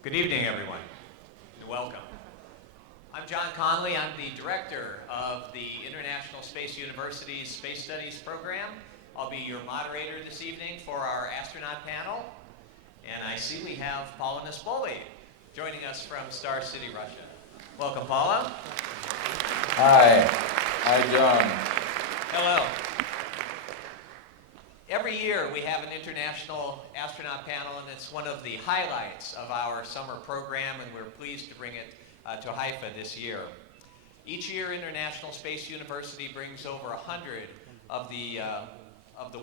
Good evening, everyone, and welcome. I'm John Conley. I'm the director of the International Space University's Space Studies program. I'll be your moderator this evening for our astronaut panel. And I see we have Paulo Nespoli joining us from Star City, Russia. Welcome, Paulo. Hi. Hi, John. Hello. Every year we have an international astronaut panel, and it's one of the highlights of our summer program, and we're pleased to bring it to Haifa this year. Each year, International Space University brings over 100 of the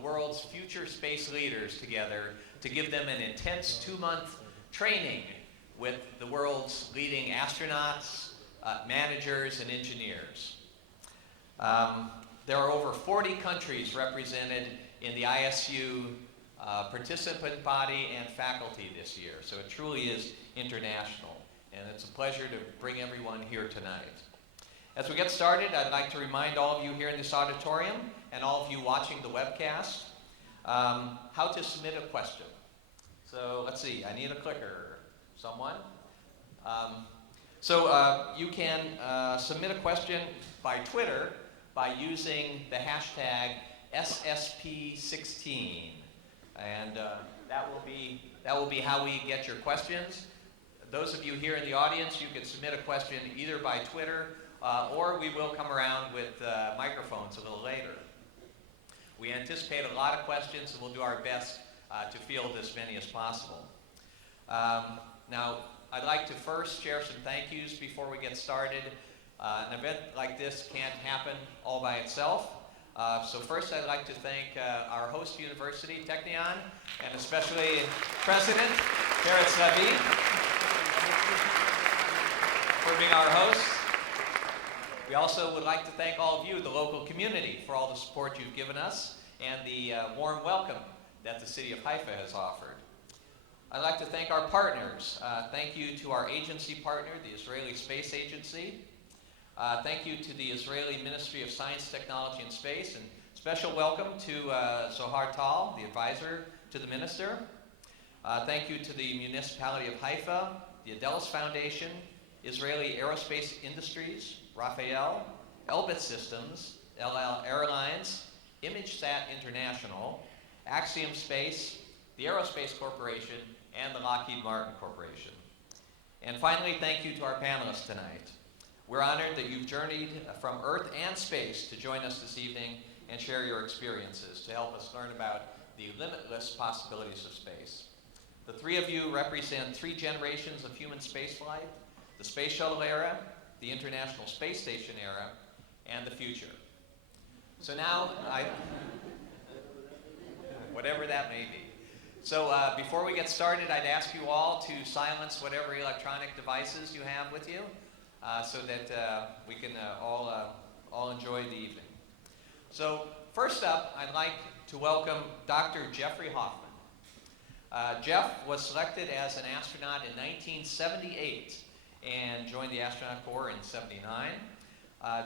world's future space leaders together to give them an intense 2-month training with the world's leading astronauts, managers, and engineers. There are over 40 countries represented in the ISU participant body and faculty this year, so it truly is international, and it's a pleasure to bring everyone here tonight. As we get started, I'd like to remind all of you here in this auditorium and all of you watching the webcast how to submit a question. So let's see, I need a clicker. Someone? You can submit a question by Twitter by using the hashtag SSP16, and that will be how we get your questions. Those of you here in the audience, you can submit a question either by Twitter or we will come around with microphones a little later. We anticipate a lot of questions, and we'll do our best to field as many as possible. Now, I'd like to first share some thank yous before we get started. An event like this can't happen all by itself. So first I'd like to thank our host university, Technion, and especially President Peretz Levi for being our host. We also would like to thank all of you, the local community, for all the support you've given us and the warm welcome that the city of Haifa has offered. I'd like to thank our partners. Thank you to our agency partner, the Israeli Space Agency. Thank you to the Israeli Ministry of Science, Technology, and Space, and special welcome to Zohar Tal, the advisor to the minister. Thank you to the municipality of Haifa, the Adelis Foundation, Israeli Aerospace Industries, Rafael, Elbit Systems, El Al Airlines, ImageSat International, Axiom Space, the Aerospace Corporation, and the Lockheed Martin Corporation. And finally, thank you to our panelists tonight. We're honored that you've journeyed from Earth and space to join us this evening and share your experiences to help us learn about the limitless possibilities of space. The three of you represent 3 generations of human spaceflight: the Space Shuttle era, the International Space Station era, and the future. So now, whatever that may be. So before we get started, I'd ask you all to silence whatever electronic devices you have with you, so that we can all enjoy the evening. So first up, I'd like to welcome Dr. Jeffrey Hoffman. Jeff was selected as an astronaut in 1978 and joined the astronaut corps in '79.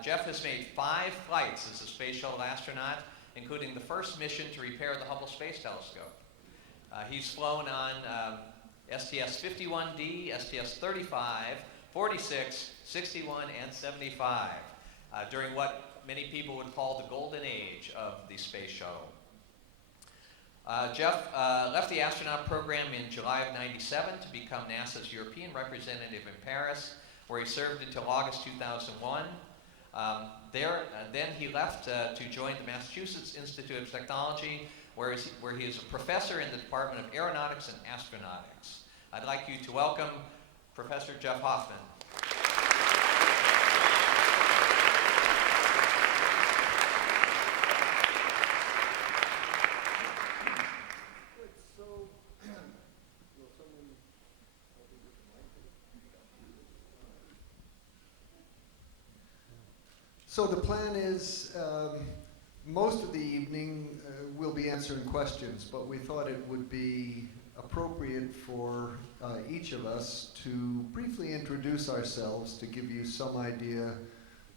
Jeff has made 5 flights as a space shuttle astronaut, including the first mission to repair the Hubble Space Telescope. He's flown on STS-51D, STS-35, 46, 61, and 75 during what many people would call the golden age of the space shuttle. Jeff left the astronaut program in July of '97 to become NASA's European representative in Paris, where he served until August 2001. Then he left to join the Massachusetts Institute of Technology, where he is a professor in the Department of Aeronautics and Astronautics. I'd like you to welcome Professor Jeff Hoffman. So the plan is most of the evening we'll be answering questions, but we thought it would be appropriate for each of us to briefly introduce ourselves to give you some idea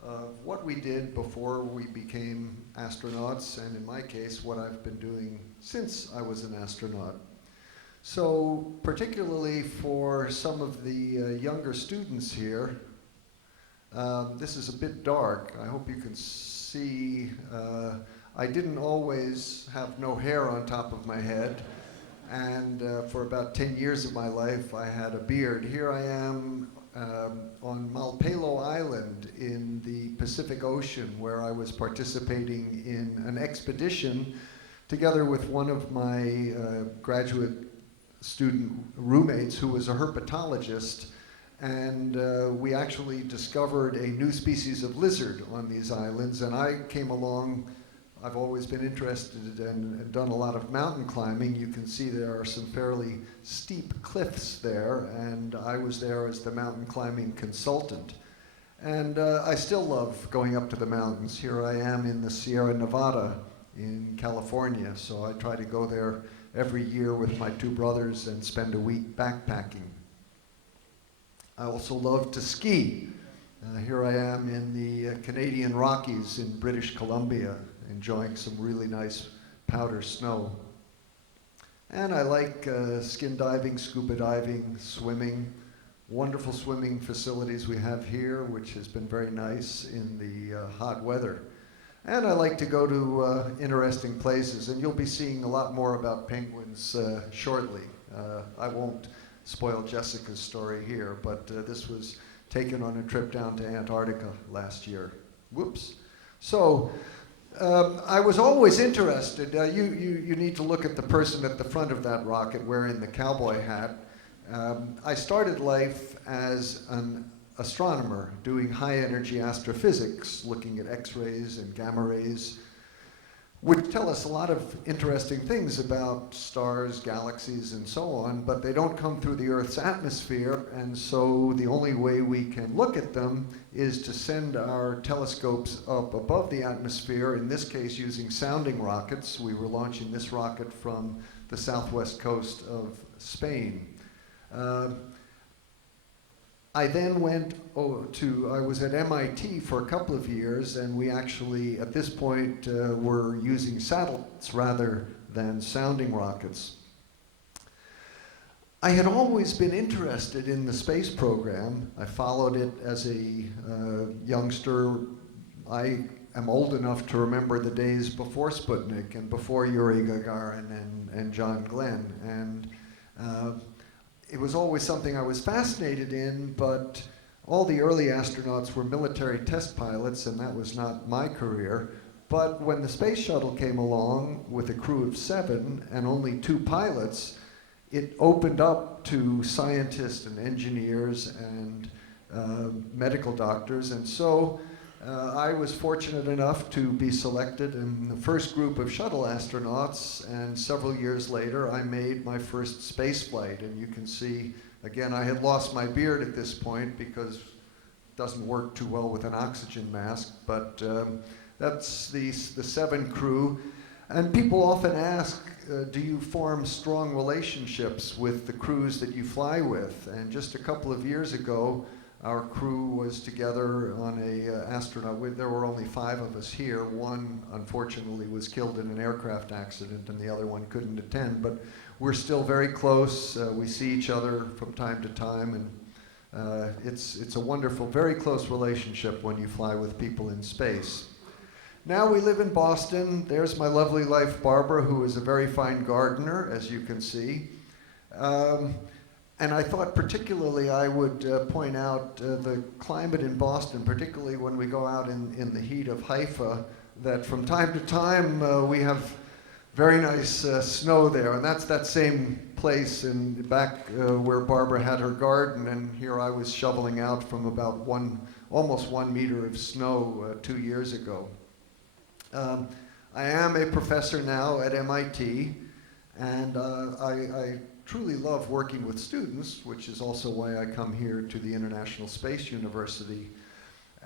of what we did before we became astronauts, and in my case, what I've been doing since I was an astronaut. So particularly for some of the younger students here, this is a bit dark. I hope you can see. I didn't always have no hair on top of my head, and for about 10 years of my life I had a beard. Here I am on Malpelo Island in the Pacific Ocean, where I was participating in an expedition together with one of my graduate student roommates who was a herpetologist, and we actually discovered a new species of lizard on these islands, and I came along. I've always been interested and done a lot of mountain climbing. You can see there are some fairly steep cliffs there, and I was there as the mountain climbing consultant. And I still love going up to the mountains. Here I am in the Sierra Nevada in California, so I try to go there every year with my two brothers and spend a week backpacking. I also love to ski. Here I am in the Canadian Rockies in British Columbia, enjoying some really nice powder snow. And I like skin diving, scuba diving, swimming. Wonderful swimming facilities we have here, which has been very nice in the hot weather. And I like to go to interesting places, and you'll be seeing a lot more about penguins shortly. I won't spoil Jessica's story here, but this was taken on a trip down to Antarctica last year. Whoops. So I was always interested. You need to look at the person at the front of that rocket wearing the cowboy hat. I started life as an astronomer doing high-energy astrophysics, looking at X-rays and gamma rays, which tell us a lot of interesting things about stars, galaxies, and so on, but they don't come through the Earth's atmosphere, and so the only way we can look at them is to send our telescopes up above the atmosphere, in this case using sounding rockets. We were launching this rocket from the southwest coast of Spain. I then went I was at MIT for a couple of years, and we actually, at this point, were using satellites rather than sounding rockets. I had always been interested in the space program. I followed it as a youngster. I am old enough to remember the days before Sputnik and before Yuri Gagarin and John Glenn. And it was always something I was fascinated in, but all the early astronauts were military test pilots, and that was not my career. But when the space shuttle came along with a crew of 7 and only 2 pilots, it opened up to scientists and engineers and medical doctors. And so I was fortunate enough to be selected in the first group of shuttle astronauts, and several years later I made my first space flight. And you can see, again, I had lost my beard at this point because it doesn't work too well with an oxygen mask, but that's the 7 crew. And people often ask, do you form strong relationships with the crews that you fly with? And just a couple of years ago, our crew was together on a astronaut. There were only 5 of us here. One, unfortunately, was killed in an aircraft accident, and the other one couldn't attend. But we're still very close. We see each other from time to time, and it's a wonderful, very close relationship when you fly with people in space. Now we live in Boston. There's my lovely wife, Barbara, who is a very fine gardener, as you can see. And I thought particularly I would point out the climate in Boston, particularly when we go out in the heat of Haifa, that from time to time we have very nice snow there. And that's that same place in back where Barbara had her garden, and here I was shoveling out from about almost 1 meter of snow 2 years ago. I am a professor now at MIT, and I truly love working with students, which is also why I come here to the International Space University.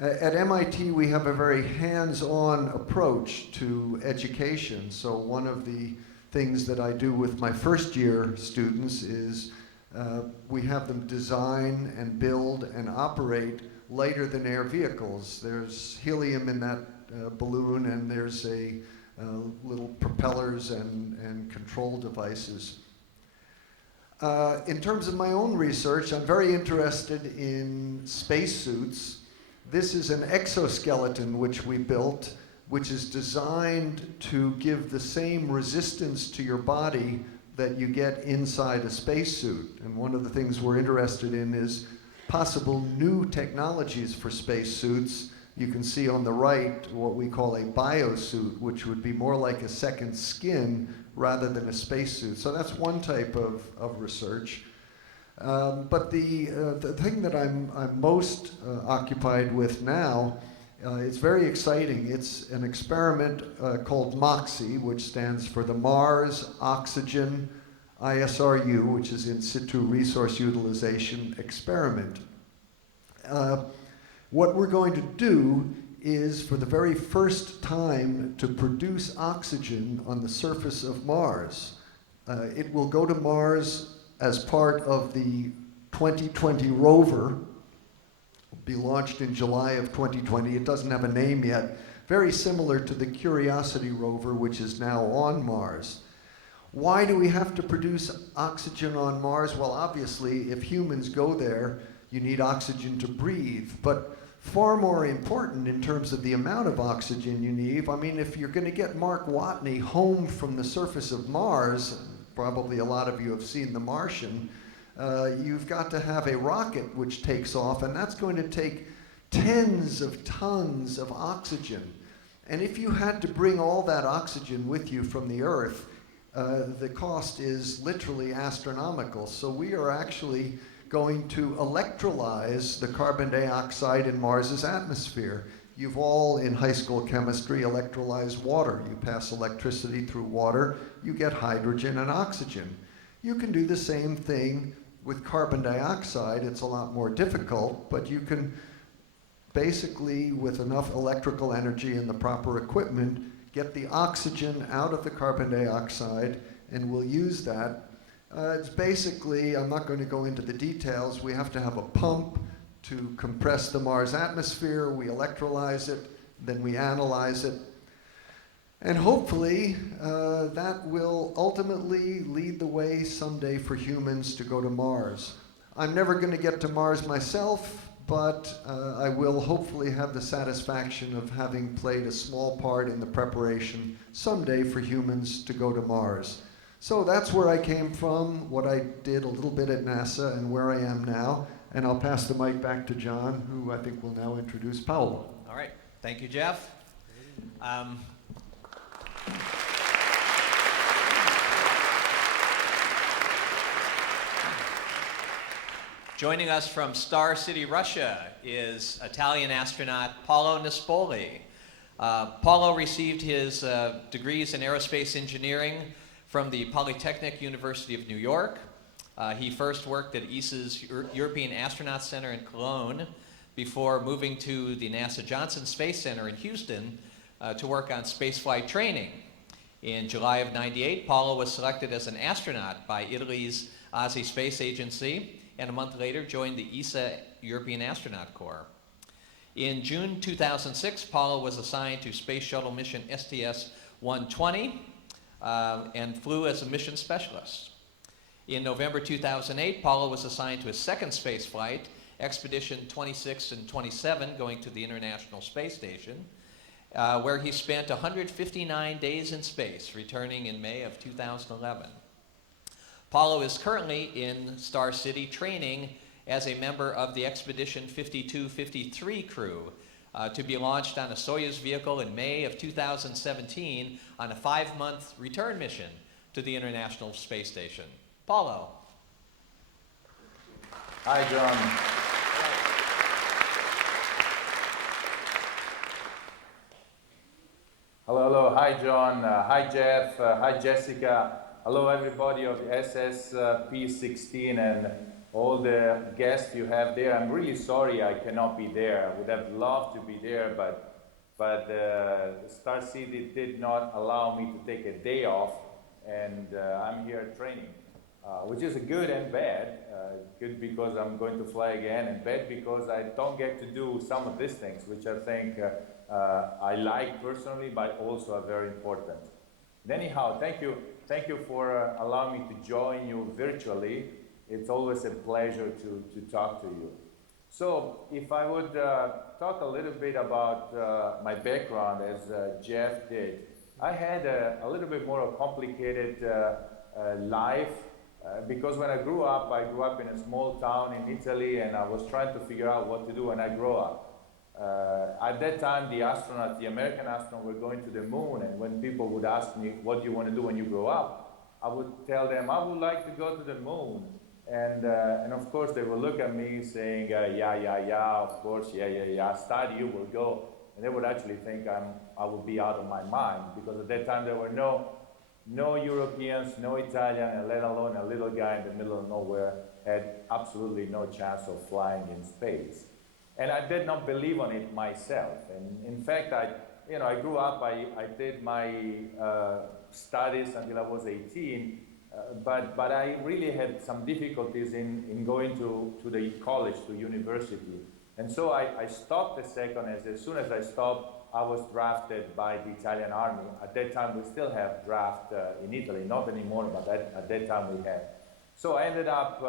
At MIT, we have a very hands-on approach to education. So one of the things that I do with my first-year students is we have them design and build and operate lighter-than-air vehicles. There's helium in that balloon, and there's little propellers and control devices. In terms of my own research, I'm very interested in spacesuits. This is an exoskeleton which we built, which is designed to give the same resistance to your body that you get inside a spacesuit. And one of the things we're interested in is possible new technologies for spacesuits. You can see on the right what we call a biosuit, which would be more like a second skin rather than a spacesuit. So that's one type of research. But the thing that I'm most occupied with now, it's very exciting. It's an experiment called MOXIE, which stands for the Mars Oxygen ISRU, which is in situ resource utilization experiment. What we're going to do is, for the very first time, to produce oxygen on the surface of Mars. It will go to Mars as part of the 2020 rover, be launched in July of 2020. It doesn't have a name yet. Very similar to the Curiosity rover, which is now on Mars. Why do we have to produce oxygen on Mars? Well, obviously, if humans go there, you need oxygen to breathe. But far more important in terms of the amount of oxygen you need, I mean, if you're going to get Mark Watney home from the surface of Mars, probably a lot of you have seen The Martian, you've got to have a rocket which takes off, and that's going to take tens of tons of oxygen. And if you had to bring all that oxygen with you from the Earth, the cost is literally astronomical. So we are actually going to electrolyze the carbon dioxide in Mars's atmosphere. You've all, in high school chemistry, electrolyzed water. You pass electricity through water, you get hydrogen and oxygen. You can do the same thing with carbon dioxide. It's a lot more difficult, but you can basically, with enough electrical energy and the proper equipment, get the oxygen out of the carbon dioxide, and we'll use that. It's basically, I'm not going to go into the details, we have to have a pump to compress the Mars atmosphere, we electrolyze it, then we analyze it, and hopefully that will ultimately lead the way someday for humans to go to Mars. I'm never going to get to Mars myself, but I will hopefully have the satisfaction of having played a small part in the preparation someday for humans to go to Mars. So that's where I came from, what I did a little bit at NASA, and where I am now. And I'll pass the mic back to John, who I think will now introduce Paolo. All right. Thank you, Jeff. Joining us from Star City, Russia, is Italian astronaut Paolo Nespoli. Paolo received his degrees in aerospace engineering from the Polytechnic University of New York. He first worked at ESA's European Astronaut Center in Cologne before moving to the NASA Johnson Space Center in Houston to work on spaceflight training. In July of '98, Paolo was selected as an astronaut by Italy's ASI Space Agency, and a month later joined the ESA European Astronaut Corps. In June 2006, Paolo was assigned to Space Shuttle Mission STS-120 and flew as a mission specialist. In November 2008, Paolo was assigned to a second space flight, Expedition 26 and 27, going to the International Space Station, where he spent 159 days in space, returning in May of 2011. Paolo is currently in Star City training as a member of the Expedition 52-53 crew to be launched on a Soyuz vehicle in May of 2017 on a 5-month return mission to the International Space Station. Paolo. Hi, John. Hello. Hi, John. Hi, Jeff. Hi, Jessica. Hello, everybody of the SSP16 and all the guests you have there. I'm really sorry I cannot be there. I would have loved to be there, but Star City did not allow me to take a day off, and I'm here training, which is good and bad. Good because I'm going to fly again, and bad because I don't get to do some of these things, which I think I like personally, but also are very important. And anyhow, thank you. Thank you for allowing me to join you virtually. It's always a pleasure to talk to you. So if I would talk a little bit about my background, as Jeff did, I had a little bit more complicated life because when I grew up in a small town in Italy, and I was trying to figure out what to do when I grow up. At that time, the American astronauts were going to the moon, and when people would ask me, what do you want to do when you grow up? I would tell them, I would like to go to the moon. And of course, they would look at me saying, yeah, of course, yeah, study, you will go. And they would actually think I would be out of my mind, because at that time there were no Europeans, no Italian, and let alone a little guy in the middle of nowhere had absolutely no chance of flying in space. And I did not believe on it myself. And in fact, I grew up, I did my studies until I was 18, but I really had some difficulties in going to the college, to university. And so I stopped a second. As soon as I stopped, I was drafted by the Italian army. At that time, we still have draft in Italy, not anymore, but at that time we had. So I ended up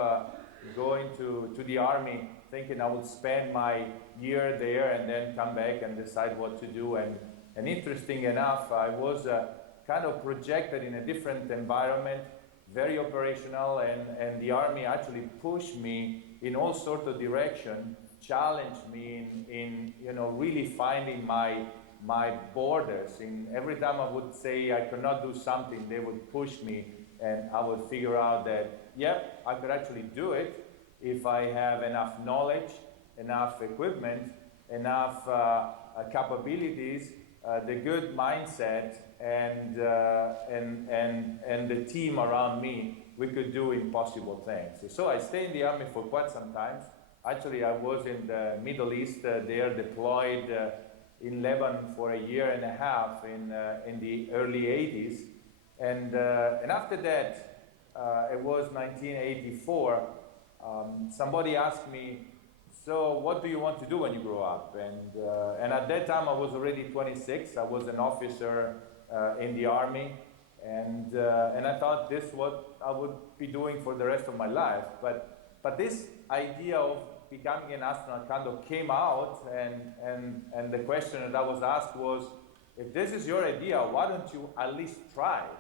going to the army, thinking I would spend my year there and then come back and decide what to do. And interesting enough, I was kind of projected in a different environment, very operational, and the army actually pushed me in all sorts of directions, challenged me in really finding my borders. Every time I would say I could not do something, they would push me, and I would figure out that, yep, I could actually do it if I have enough knowledge, enough equipment, enough capabilities, the good mindset, and the team around me. We could do impossible things. So I stayed in the army for quite some time. Actually, I was in the Middle East there, deployed in Lebanon for a year and a half in the early 80s. And after that, it was 1984, somebody asked me, so what do you want to do when you grow up? And at that time, I was already 26. I was an officer in the army. And I thought this is what I would be doing for the rest of my life. But this idea of becoming an astronaut kind of came out, and the question that I was asked was, if this is your idea, why don't you at least try it?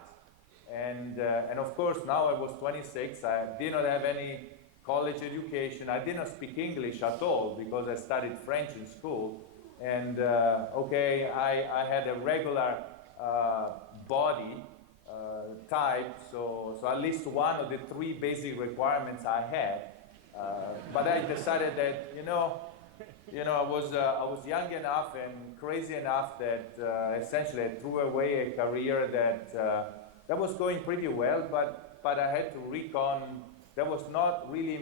And of course, now I was 26. I did not have any college education. I did not speak English at all because I studied French in school. And I had a regular body type, so at least one of the three basic requirements I had. But I decided that I was young enough and crazy enough that essentially I threw away a career that was going pretty well, but I had to recon. That was not really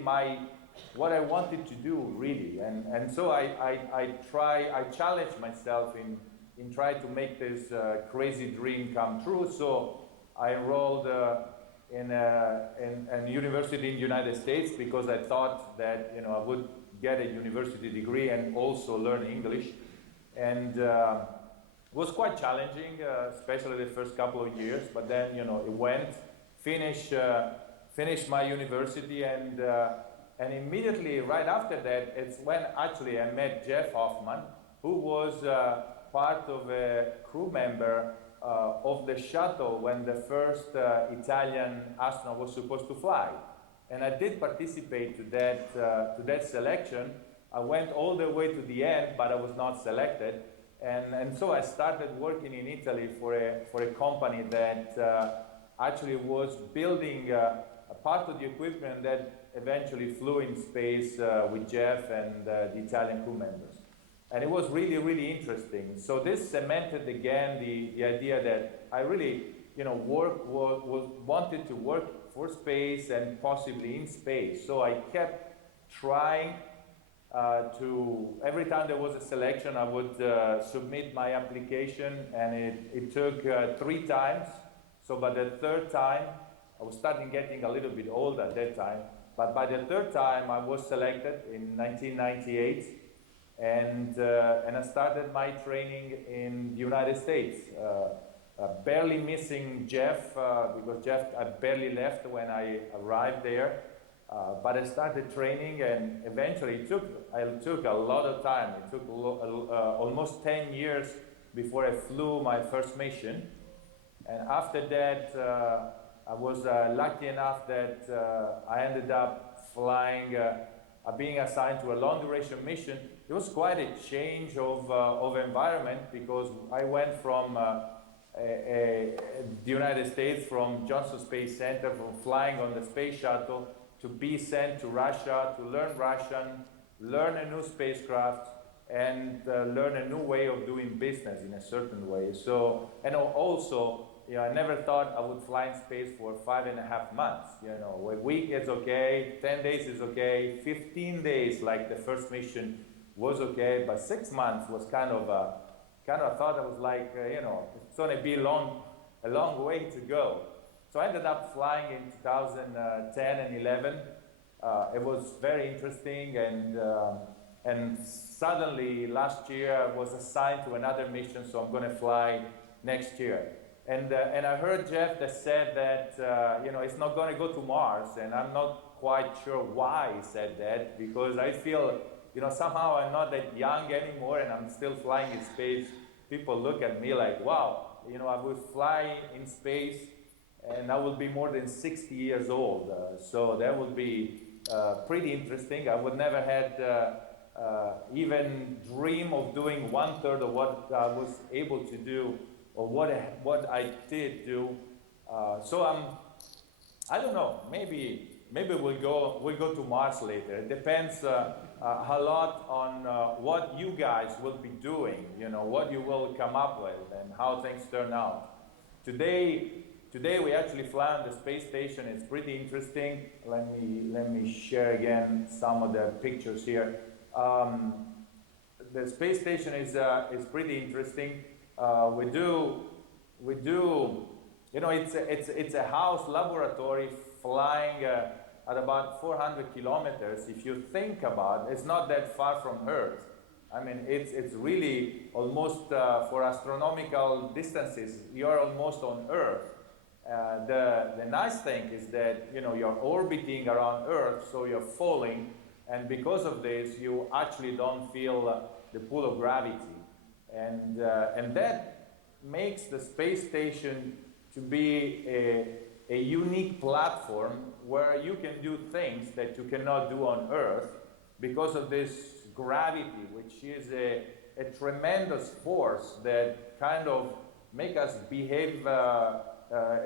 what I wanted to do, really. And so I challenged myself in trying to make this crazy dream come true. So I enrolled in a university in the United States because I thought that I would get a university degree and also learn English. And it was quite challenging, especially the first couple of years. But then it went, finished my university, and immediately right after that, it's when actually I met Jeff Hoffman, who was part of a crew member of the shuttle when the first Italian astronaut was supposed to fly. And I did participate to that selection. I went all the way to the end, but I was not selected. And so I started working in Italy for a company that actually was building a part of the equipment that eventually flew in space with Jeff and the Italian crew members. And it was really, really interesting. So this cemented again the idea that I really, wanted to work for space and possibly in space. So I kept trying every time there was a selection, I would submit my application, and it took 3 times. So by the 3rd time, I was starting getting a little bit old at that time, but by the 3rd time, I was selected in 1998. And I started my training in the United States. barely missing Jeff, because Jeff barely left when I arrived there. But I started training, and eventually it took a lot of time. It took almost 10 years before I flew my first mission. And after that, I was lucky enough that I ended up flying, being assigned to a long-duration mission. It was quite a change of environment, because I went from the United States, from Johnson Space Center, from flying on the Space Shuttle, to be sent to Russia to learn Russian, learn a new spacecraft, and learn a new way of doing business in a certain way. So, and also, I never thought I would fly in space for 5.5 months. A week is okay, 10 days is okay, 15 days, like the first mission, was okay, but 6 months was kind of thought I was like, it's going to be a long way to go. So I ended up flying in 2010 and 11. It was very interesting, and suddenly last year I was assigned to another mission, so I'm going to fly next year. And I heard Jeff that said that it's not going to go to Mars, and I'm not quite sure why he said that, because I feel somehow I'm not that young anymore, and I'm still flying in space. People look at me like, wow, I would fly in space, and I will be more than 60 years old. So that would be pretty interesting. I would never had even dream of doing 1/3 of what I was able to do, or what I did do. So I don't know. Maybe we'll go to Mars later. It depends a lot on what you guys will be doing. What you will come up with and how things turn out. Today we actually fly on the space station. It's pretty interesting. Let me share again some of the pictures here. The space station is pretty interesting. We do. It's a house laboratory flying at about 400 kilometers. If you think about it, it's not that far from Earth. I mean, it's really almost for astronomical distances, you're almost on Earth. The nice thing is that you're orbiting around Earth, so you're falling, and because of this, you actually don't feel the pull of gravity, and that makes the space station to be a unique platform where you can do things that you cannot do on Earth because of this gravity, which is a tremendous force that kind of make us behave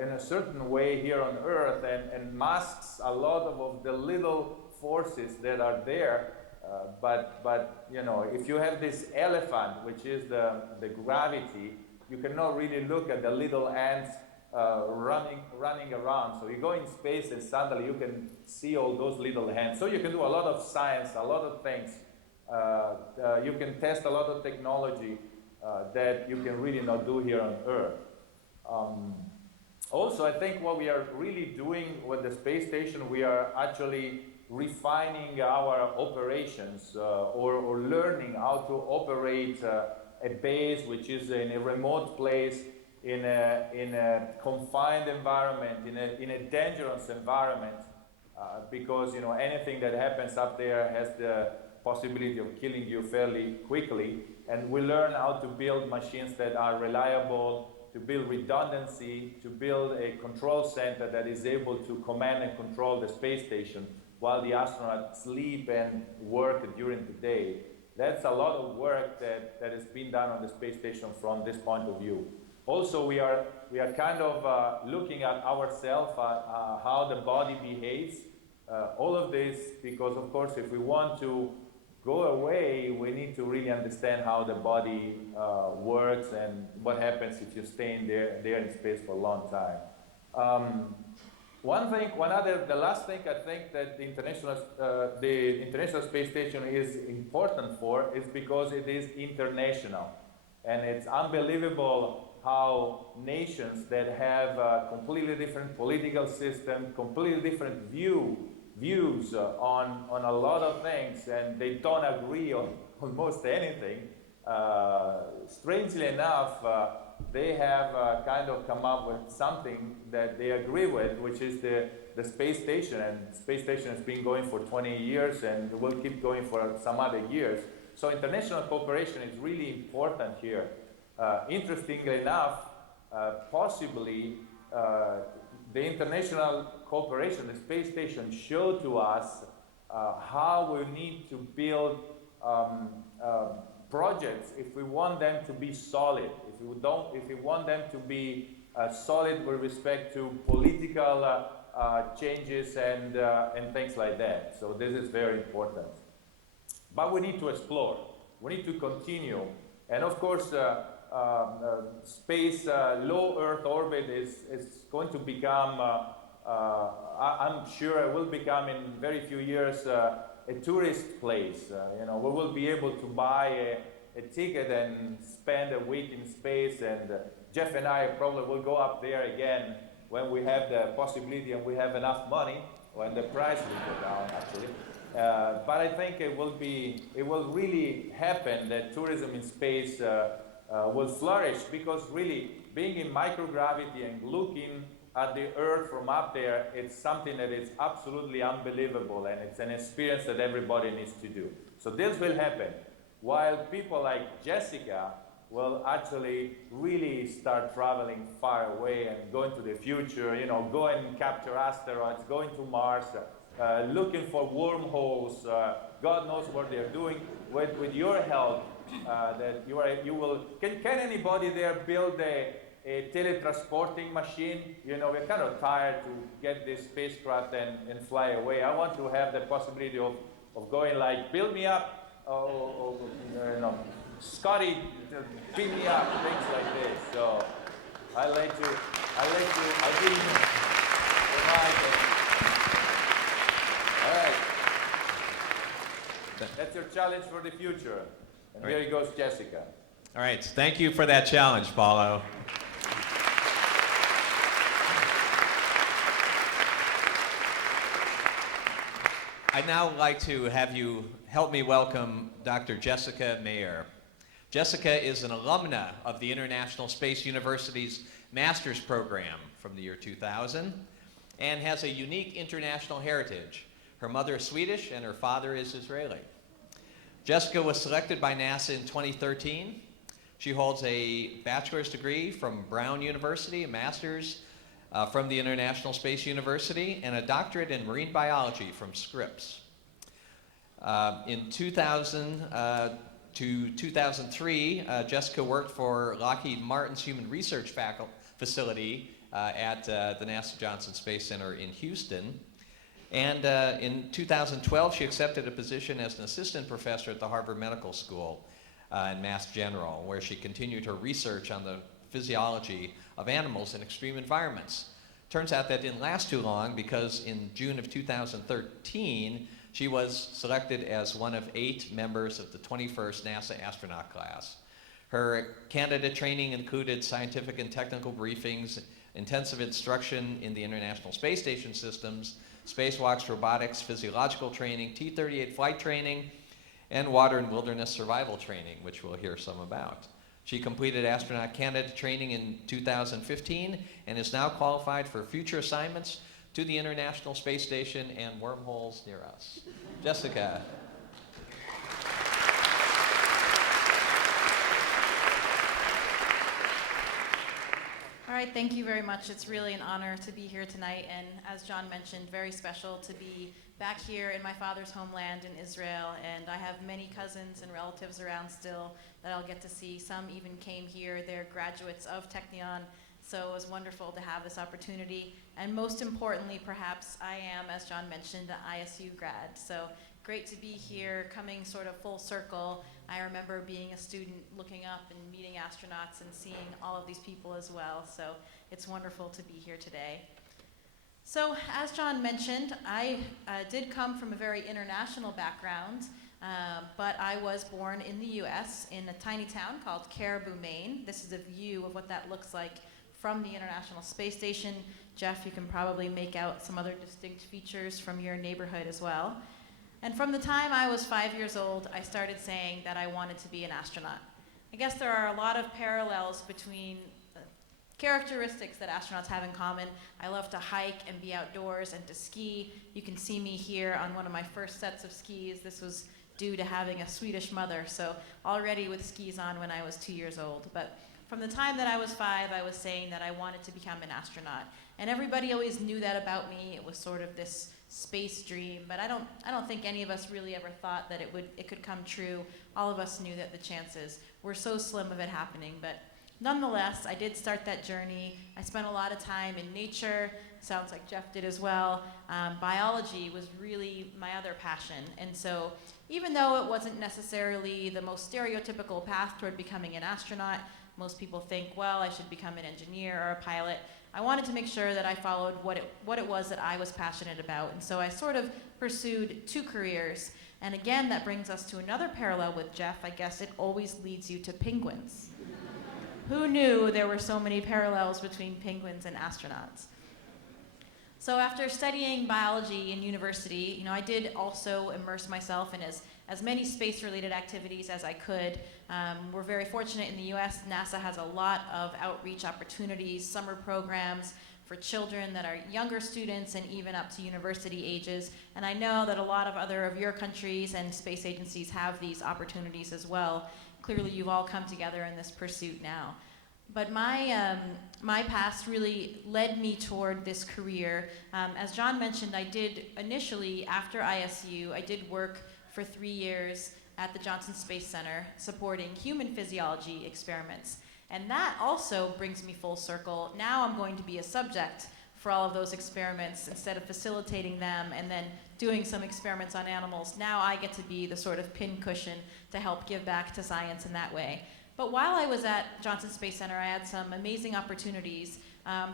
in a certain way here on Earth, and masks a lot of the little forces that are there. But if you have this elephant, which is the gravity, you cannot really look at the little ants running around. So you go in space and suddenly you can see all those little ants. So you can do a lot of science, a lot of things. You can test a lot of technology that you can really not do here on Earth. Also, I think what we are really doing with the space station, we are actually refining our operations or learning how to operate a base which is in a remote place, in a confined environment, in a dangerous environment, because anything that happens up there has the possibility of killing you fairly quickly. And we learn how to build machines that are reliable, to build redundancy, to build a control center that is able to command and control the space station while the astronauts sleep and work during the day. That's a lot of work that has been done on the space station from this point of view. Also, we are kind of looking at ourselves, how the body behaves. All of this because, of course, if we want to go away, we need to really understand how the body works and what happens if you stay there in space for a long time. The last thing I think that the International Space Station is important for is because it is international. And it's unbelievable how nations that have a completely different political system, completely different views on a lot of things, and they don't agree on almost anything. Strangely enough, they have kind of come up with something that they agree with, which is the space station. And the space station has been going for 20 years and will keep going for some other years. So international cooperation is really important here. Interestingly enough, possibly the international cooperation, the space station, showed to us how we need to build projects if we want them to be solid. If we want them to be solid with respect to political changes and things like that. So this is very important. But we need to explore. We need to continue. And of course, space, low Earth orbit is going to become, I'm sure it will become in very few years, a tourist place. You know, we will be able to buy a ticket and spend a week in space, and Jeff and I probably will go up there again when we have the possibility and we have enough money, when the price will go down, actually. But I think it will really happen that tourism in space will flourish, because really being in microgravity and looking at the Earth from up there, it's something that is absolutely unbelievable, and it's an experience that everybody needs to do. So this will happen, while people like Jessica will actually really start traveling far away and going to the future, you know, go and capture asteroids, going to Mars, looking for wormholes. God knows what they're doing. With your help, that you will. Can anybody there build a teletransporting machine? You know, we're kind of tired to get this spacecraft and fly away. I want to have the possibility of going like, build me up, or you know, Scotty, beam me up, things like this. So I'll give you the mic. All right. That's your challenge for the future. And here goes Jessica. All right, thank you for that challenge, Paulo. I'd now like to have you help me welcome Dr. Jessica Meir. Jessica is an alumna of the International Space University's master's program from the year 2000 and has a unique international heritage. Her mother is Swedish and her father is Israeli. Jessica was selected by NASA in 2013. She holds a bachelor's degree from Brown University, a master's from the International Space University, and a doctorate in marine biology from Scripps. In 2000 to 2003, Jessica worked for Lockheed Martin's Human Research Facility at the NASA Johnson Space Center in Houston. And in 2012, she accepted a position as an assistant professor at the Harvard Medical School in Mass General, where she continued her research on the physiology of animals in extreme environments. Turns out that didn't last too long, because in June of 2013, she was selected as one of 8 members of the 21st NASA astronaut class. Her candidate training included scientific and technical briefings, intensive instruction in the International Space Station systems, spacewalks, robotics, physiological training, T-38 flight training, and water and wilderness survival training, which we'll hear some about. She completed astronaut candidate training in 2015 and is now qualified for future assignments to the International Space Station and wormholes near us. Jessica. All right, thank you very much. It's really an honor to be here tonight, and as John mentioned, very special to be back here in my father's homeland in Israel, and I have many cousins and relatives around still that I'll get to see. Some even came here. They're graduates of Technion, so it was wonderful to have this opportunity. And most importantly, perhaps, I am, as John mentioned, an ISU grad. So great to be here, coming sort of full circle. I remember being a student, looking up and meeting astronauts and seeing all of these people as well. So it's wonderful to be here today. So as John mentioned, I did come from a very international background, but I was born in the US in a tiny town called Caribou, Maine. This is a view of what that looks like from the International Space Station. Jeff, you can probably make out some other distinct features from your neighborhood as well. And from the time I was 5 years old, I started saying that I wanted to be an astronaut. I guess there are a lot of parallels between characteristics that astronauts have in common. I love to hike and be outdoors and to ski. You can see me here on one of my first sets of skis. This was due to having a Swedish mother, so already with skis on when I was 2 years old. But from the time that I was 5, I was saying that I wanted to become an astronaut. And everybody always knew that about me. It was sort of this space dream, but I don't think any of us really ever thought that it could come true. All of us knew that the chances were so slim of it happening, but nonetheless, I did start that journey. I spent a lot of time in nature. Sounds like Jeff did as well. Biology was really my other passion. And so even though it wasn't necessarily the most stereotypical path toward becoming an astronaut, most people think, well, I should become an engineer or a pilot. I wanted to make sure that I followed what it was that I was passionate about. And so I sort of pursued 2 careers. And again, that brings us to another parallel with Jeff. I guess it always leads you to penguins. Who knew there were so many parallels between penguins and astronauts? So after studying biology in university, I did also immerse myself in as many space-related activities as I could. We're very fortunate in the US. NASA has a lot of outreach opportunities, summer programs for children that are younger students and even up to university ages. And I know that a lot of other of your countries and space agencies have these opportunities as well. Clearly, you've all come together in this pursuit now. But my past really led me toward this career. As John mentioned, I did initially, after ISU, I did work for 3 years at the Johnson Space Center supporting human physiology experiments. And that also brings me full circle. Now I'm going to be a subject for all of those experiments instead of facilitating them and then doing some experiments on animals. Now I get to be the sort of pincushion to help give back to science in that way. But while I was at Johnson Space Center, I had some amazing opportunities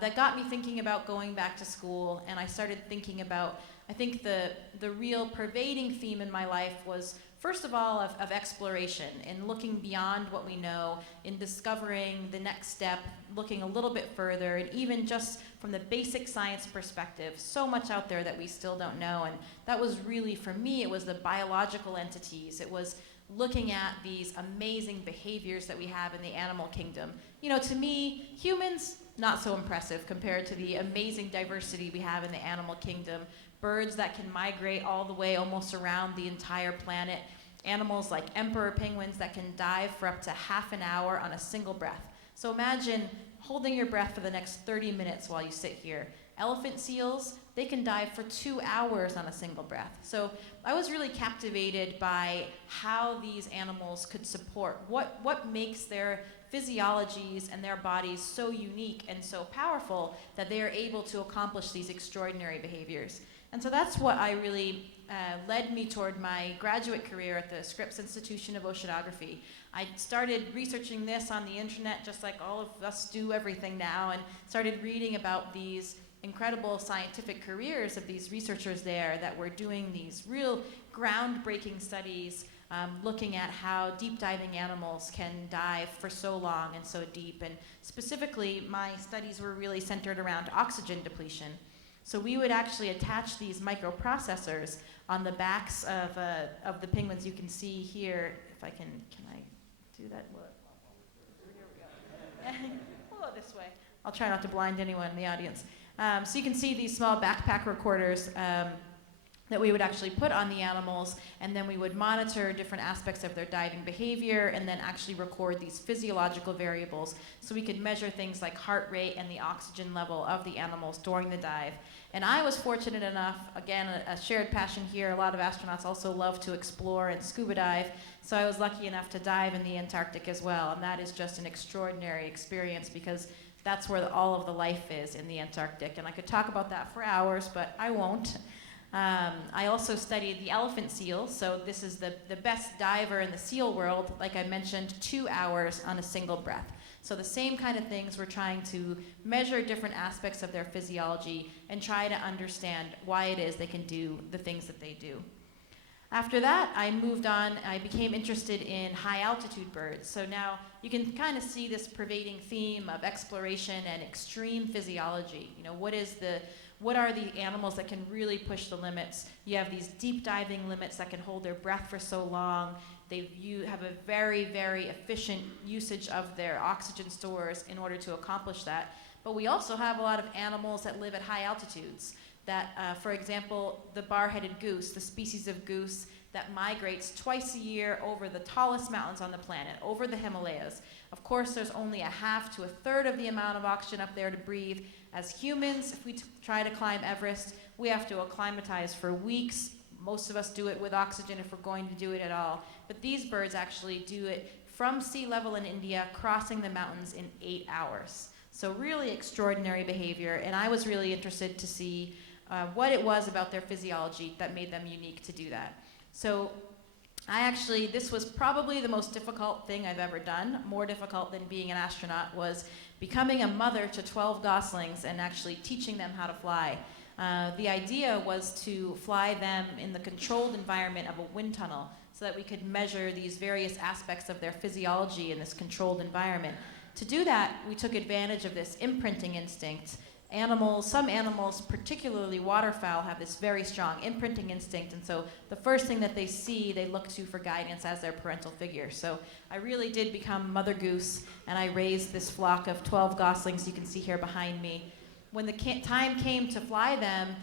that got me thinking about going back to school, and I started thinking about, I think the real pervading theme in my life was, first of all, of exploration and looking beyond what we know, in discovering the next step, looking a little bit further, and even just from the basic science perspective, so much out there that we still don't know. And that was really, for me, it was the biological entities. It was looking at these amazing behaviors that we have in the animal kingdom. To me, humans, not so impressive compared to the amazing diversity we have in the animal kingdom. Birds that can migrate all the way almost around the entire planet. Animals like emperor penguins that can dive for up to half an hour on a single breath. So imagine holding your breath for the next 30 minutes while you sit here. Elephant seals, they can dive for 2 hours on a single breath. So I was really captivated by how these animals could support, what makes their physiologies and their bodies so unique and so powerful that they are able to accomplish these extraordinary behaviors. And so that's what I really led me toward my graduate career at the Scripps Institution of Oceanography. I started researching this on the internet, just like all of us do everything now, and started reading about these incredible scientific careers of these researchers there that were doing these real groundbreaking studies, looking at how deep diving animals can dive for so long and so deep. And specifically, my studies were really centered around oxygen depletion. So we would actually attach these microprocessors on the backs of the penguins. You can see here, if I can I do that? Here we go. We'll go this way. I'll try not to blind anyone in the audience. So you can see these small backpack recorders that we would actually put on the animals, and then we would monitor different aspects of their diving behavior and then actually record these physiological variables so we could measure things like heart rate and the oxygen level of the animals during the dive. And I was fortunate enough, again, a shared passion here, a lot of astronauts also love to explore and scuba dive, so I was lucky enough to dive in the Antarctic as well, and that is just an extraordinary experience because that's where all of the life is, in the Antarctic. And I could talk about that for hours, but I won't. I also studied the elephant seal, so this is the best diver in the seal world, like I mentioned, 2 hours on a single breath. So the same kind of things, we're trying to measure different aspects of their physiology and try to understand why it is they can do the things that they do. After that, I moved on. I became interested in high-altitude birds. So now you can kind of see this pervading theme of exploration and extreme physiology. What is what are the animals that can really push the limits. You have these deep diving limits that can hold their breath for so long. You have a very, very efficient usage of their oxygen stores in order to accomplish that. But we also have a lot of animals that live at high altitudes. That, for example, the bar-headed goose, the species of goose that migrates twice a year over the tallest mountains on the planet, over the Himalayas. Of course, there's only a half to a third of the amount of oxygen up there to breathe. As humans, if we try to climb Everest, we have to acclimatize for weeks. Most of us do it with oxygen if we're going to do it at all. But these birds actually do it from sea level in India, crossing the mountains in 8 hours. So really extraordinary behavior, and I was really interested to see what it was about their physiology that made them unique to do that. So this was probably the most difficult thing I've ever done. More difficult than being an astronaut was becoming a mother to 12 goslings and actually teaching them how to fly. The idea was to fly them in the controlled environment of a wind tunnel so that we could measure these various aspects of their physiology in this controlled environment. To do that, we took advantage of this imprinting instinct. Some animals, particularly waterfowl, have this very strong imprinting instinct, and so the first thing that they see, they look to for guidance as their parental figure. So I really did become Mother Goose, and I raised this flock of 12 goslings you can see here behind me. When the time came to fly them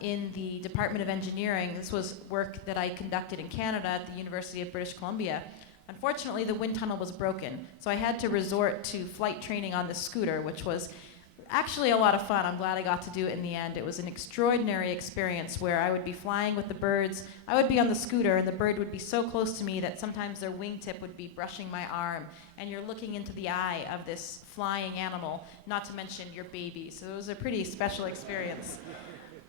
in the Department of Engineering, this was work that I conducted in Canada at the University of British Columbia. Unfortunately, the wind tunnel was broken, so I had to resort to flight training on the scooter, which was actually a lot of fun. I'm glad I got to do it in the end. It was an extraordinary experience where I would be flying with the birds. I would be on the scooter, and the bird would be so close to me that sometimes their wingtip would be brushing my arm, and you're looking into the eye of this flying animal, not to mention your baby. So it was a pretty special experience.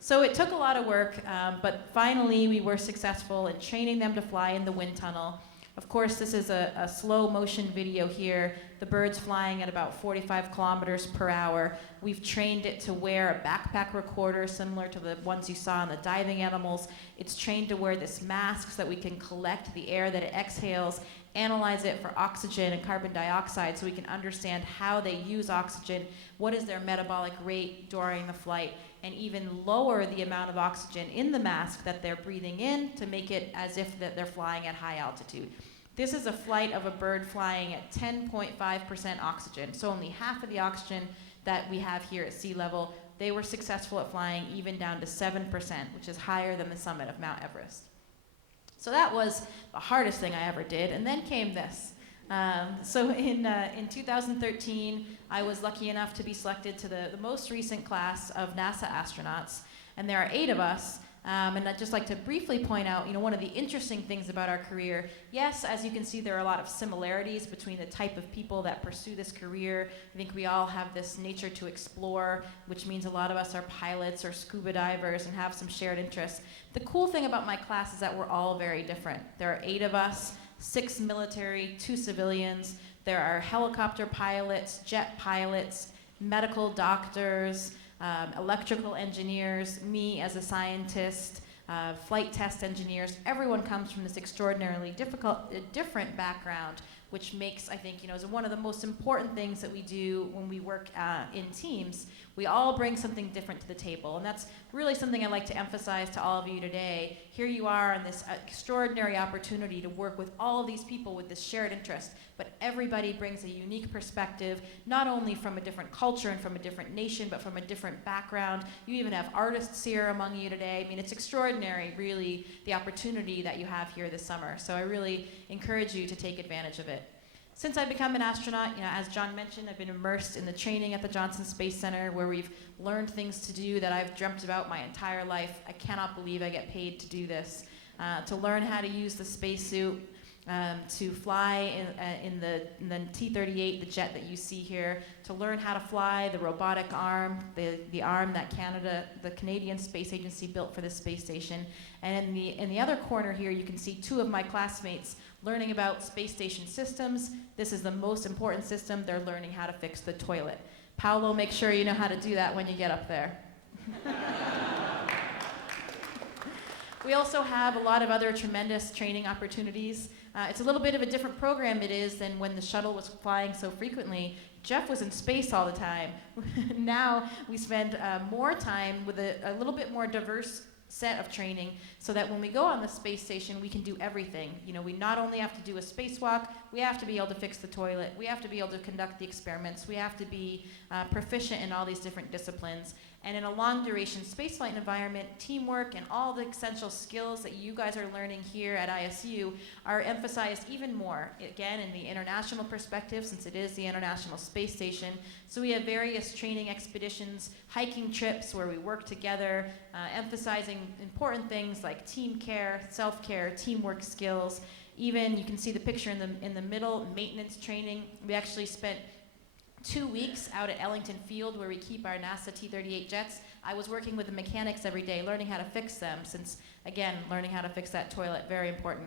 So it took a lot of work, but finally we were successful in training them to fly in the wind tunnel. Of course, this is a slow motion video here. The bird's flying at about 45 kilometers per hour. We've trained it to wear a backpack recorder similar to the ones you saw in the diving animals. It's trained to wear this mask so that we can collect the air that it exhales, analyze it for oxygen and carbon dioxide so we can understand how they use oxygen, what is their metabolic rate during the flight, and even lower the amount of oxygen in the mask that they're breathing in to make it as if that they're flying at high altitude. This is a flight of a bird flying at 10.5% oxygen, so only half of the oxygen that we have here at sea level. They were successful at flying even down to 7%, which is higher than the summit of Mount Everest. So that was the hardest thing I ever did, and then came this. So in 2013, I was lucky enough to be selected to the most recent class of NASA astronauts, and there are 8 of us. And I'd just like to briefly point out, one of the interesting things about our career, yes, as you can see, there are a lot of similarities between the type of people that pursue this career. I think we all have this nature to explore, which means a lot of us are pilots or scuba divers and have some shared interests. The cool thing about my class is that we're all very different. There are 8 of us, 6 military, 2 civilians. There are helicopter pilots, jet pilots, medical doctors, electrical engineers, me as a scientist, flight test engineers. Everyone comes from this extraordinarily different background, which makes, I think, is one of the most important things that we do when we work in teams. We all bring something different to the table, and that's really something I'd like to emphasize to all of you today. Here you are on this extraordinary opportunity to work with all of these people with this shared interest, but everybody brings a unique perspective, not only from a different culture and from a different nation, but from a different background. You even have artists here among you today. I mean, it's extraordinary, really, the opportunity that you have here this summer. So I really encourage you to take advantage of it. Since I've become an astronaut, as John mentioned, I've been immersed in the training at the Johnson Space Center, where we've learned things to do that I've dreamt about my entire life. I cannot believe I get paid to do this. To learn how to use the spacesuit, to fly in the T-38, the jet that you see here, to learn how to fly the robotic arm, the arm that the Canadian Space Agency built for this space station. And in the other corner here, you can see 2 of my classmates learning about space station systems. This is the most important system. They're learning how to fix the toilet. Paulo, make sure you know how to do that when you get up there. We also have a lot of other tremendous training opportunities. It's a little bit of a different program it is than when the shuttle was flying so frequently. Jeff was in space all the time. Now we spend more time with a little bit more diverse set of training so that when we go on the space station, we can do everything. You know, we not only have to do a spacewalk, we have to be able to fix the toilet, we have to be able to conduct the experiments, we have to be proficient in all these different disciplines. And in a long duration spaceflight environment, teamwork and all the essential skills that you guys are learning here at ISU are emphasized even more, again, in the international perspective, since it is the International Space Station. So we have various training expeditions, hiking trips where we work together, emphasizing important things like team care, self-care, teamwork skills. Even, you can see the picture in the middle, maintenance training. We actually spent 2 weeks out at Ellington Field where we keep our NASA T-38 jets. I was working with the mechanics every day, learning how to fix them, since, again, learning how to fix that toilet, very important.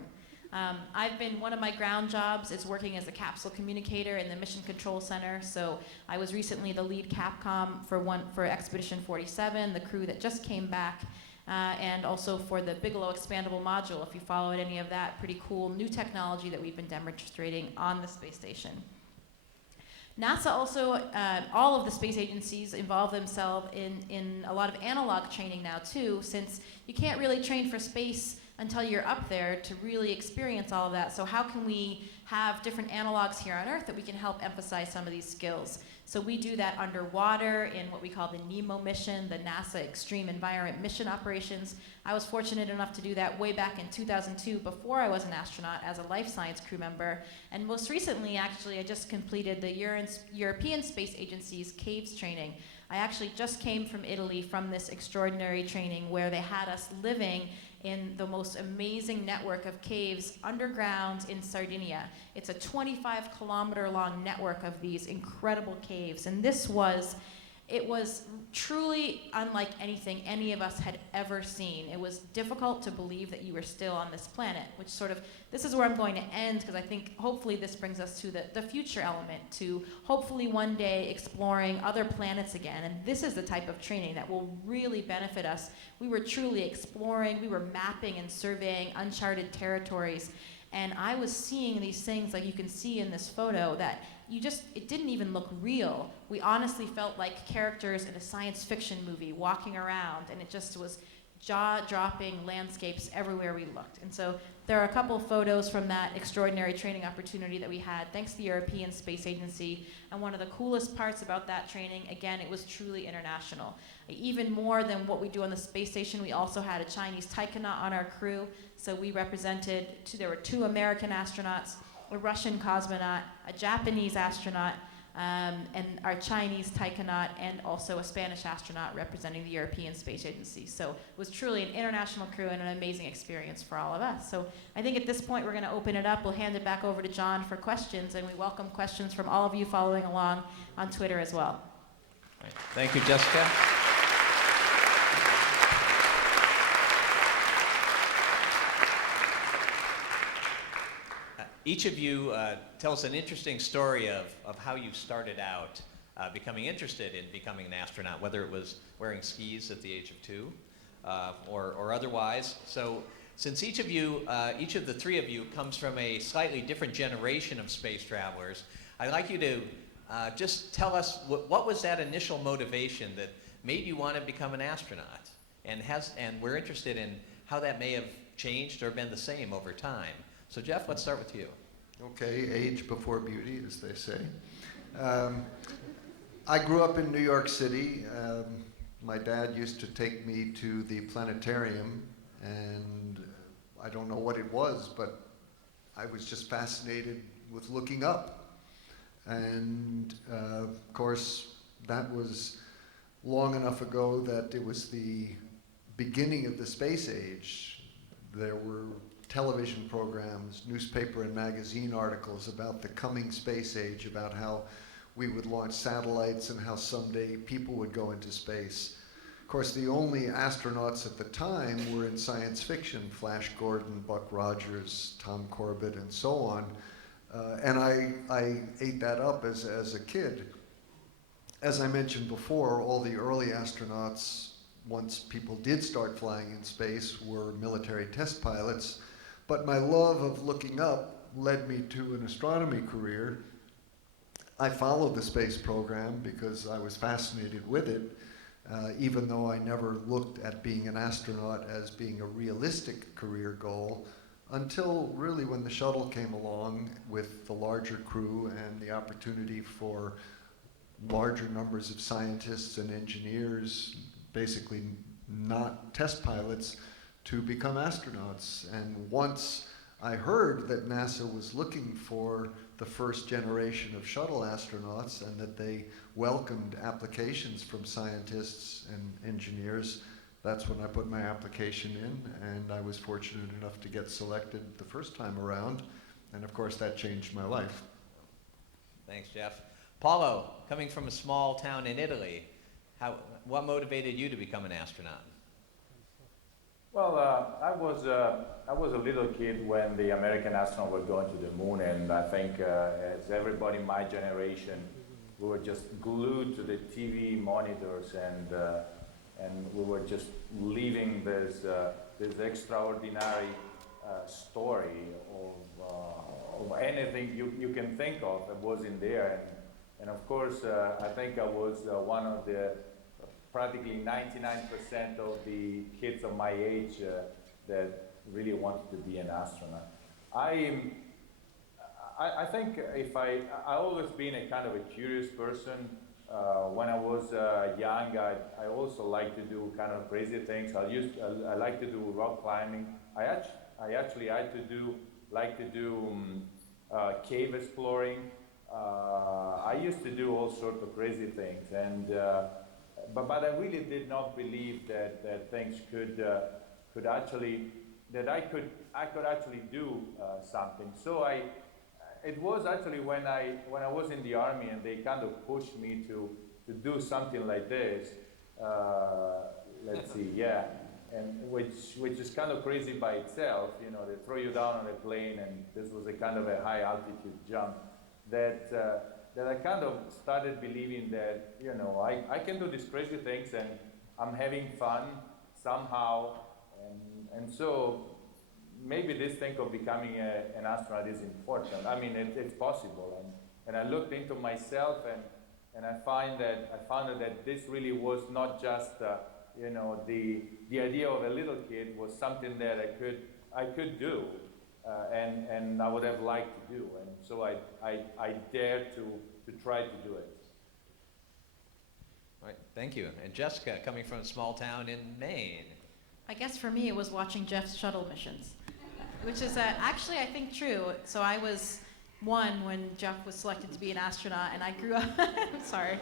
One of my ground jobs is working as a capsule communicator in the Mission Control Center. So I was recently the lead Capcom for Expedition 47, the crew that just came back, and also for the Bigelow expandable module. If you followed any of that, pretty cool new technology that we've been demonstrating on the space station. NASA also, all of the space agencies involve themselves in a lot of analog training now too, since you can't really train for space until you're up there to really experience all of that. So how can we have different analogs here on Earth that we can help emphasize some of these skills? So we do that underwater in what we call the NEMO mission, the NASA Extreme Environment Mission Operations. I was fortunate enough to do that way back in 2002 before I was an astronaut as a life science crew member. And most recently, actually, I just completed the European Space Agency's CAVES training. I actually just came from Italy from this extraordinary training where they had us living in the most amazing network of caves underground in Sardinia. It's a 25-kilometer long network of these incredible caves. And it was truly unlike anything any of us had ever seen. It was difficult to believe that you were still on this planet, which this is where I'm going to end, because I think hopefully this brings us to the future element, to hopefully one day exploring other planets again. And this is the type of training that will really benefit us. We were truly exploring, we were mapping and surveying uncharted territories. And I was seeing these things like you can see in this photo that it didn't even look real. We honestly felt like characters in a science fiction movie walking around, and it just was jaw-dropping landscapes everywhere we looked. And so there are a couple of photos from that extraordinary training opportunity that we had, thanks to the European Space Agency. And one of the coolest parts about that training, again, it was truly international. Even more than what we do on the space station, we also had a Chinese taikonaut on our crew. So we represented, there were 2 American astronauts, a Russian cosmonaut, a Japanese astronaut, and our Chinese taikonaut, and also a Spanish astronaut representing the European Space Agency. So it was truly an international crew and an amazing experience for all of us. So I think at this point we're going to open it up. We'll hand it back over to John for questions, and we welcome questions from all of you following along on Twitter as well. Right. Thank you, Jessica. Each of you tell us an interesting story of how you started out becoming interested in becoming an astronaut, whether it was wearing skis at the age of 2 or otherwise. So since each of the 3 of you comes from a slightly different generation of space travelers, I'd like you to just tell us what was that initial motivation that made you want to become an astronaut? And we're interested in how that may have changed or been the same over time. So Jeff, let's start with you. Okay, age before beauty, as they say. I grew up in New York City. My dad used to take me to the planetarium, and I don't know what it was, but I was just fascinated with looking up. And of course, that was long enough ago that it was the beginning of the space age. There were television programs, newspaper and magazine articles about the coming space age, about how we would launch satellites and how someday people would go into space. Of course, the only astronauts at the time were in science fiction, Flash Gordon, Buck Rogers, Tom Corbett, and so on. And I ate that up as a kid. As I mentioned before, all the early astronauts, once people did start flying in space, were military test pilots. But my love of looking up led me to an astronomy career. I followed the space program because I was fascinated with it, even though I never looked at being an astronaut as being a realistic career goal, until really when the shuttle came along with the larger crew and the opportunity for larger numbers of scientists and engineers, basically not test pilots, to become astronauts. And once I heard that NASA was looking for the first generation of shuttle astronauts and that they welcomed applications from scientists and engineers, that's when I put my application in, and I was fortunate enough to get selected the first time around, and of course that changed my life. Thanks, Jeff. Paulo, coming from a small town in Italy, what motivated you to become an astronaut? Well, I was a little kid when the American astronaut were going to the moon, and I think as everybody in my generation, we were just glued to the TV monitors, and we were just living this extraordinary story of anything you can think of that was in there. And of course, I think I was one of the practically 99% of the kids of my age that really wanted to be an astronaut. I think I always been a kind of a curious person. When I was young, I also like to do kind of crazy things. I like to do rock climbing. I actually like to do cave exploring. I used to do all sorts of crazy things, and but I really did not believe that things could actually, that I could actually do something. So it was actually when I was in the army and they kind of pushed me to do something like this. Let's see, yeah, and which is kind of crazy by itself. You know, they throw you down on a plane, and this was a kind of a high altitude jump. That I kind of started believing that, you know, I can do these crazy things and I'm having fun somehow, and so maybe this thing of becoming an astronaut is important. I mean, it's possible, and I looked into myself, and I found that this really was not just you know, the idea of a little kid was something that I could do. And I would have liked to do, and so I dared to try to do it. All right, thank you. And Jessica, coming from a small town in Maine. I guess for me it was watching Jeff's shuttle missions, which is actually I think true. So I was 1 when Jeff was selected to be an astronaut, and I grew up. I'm sorry.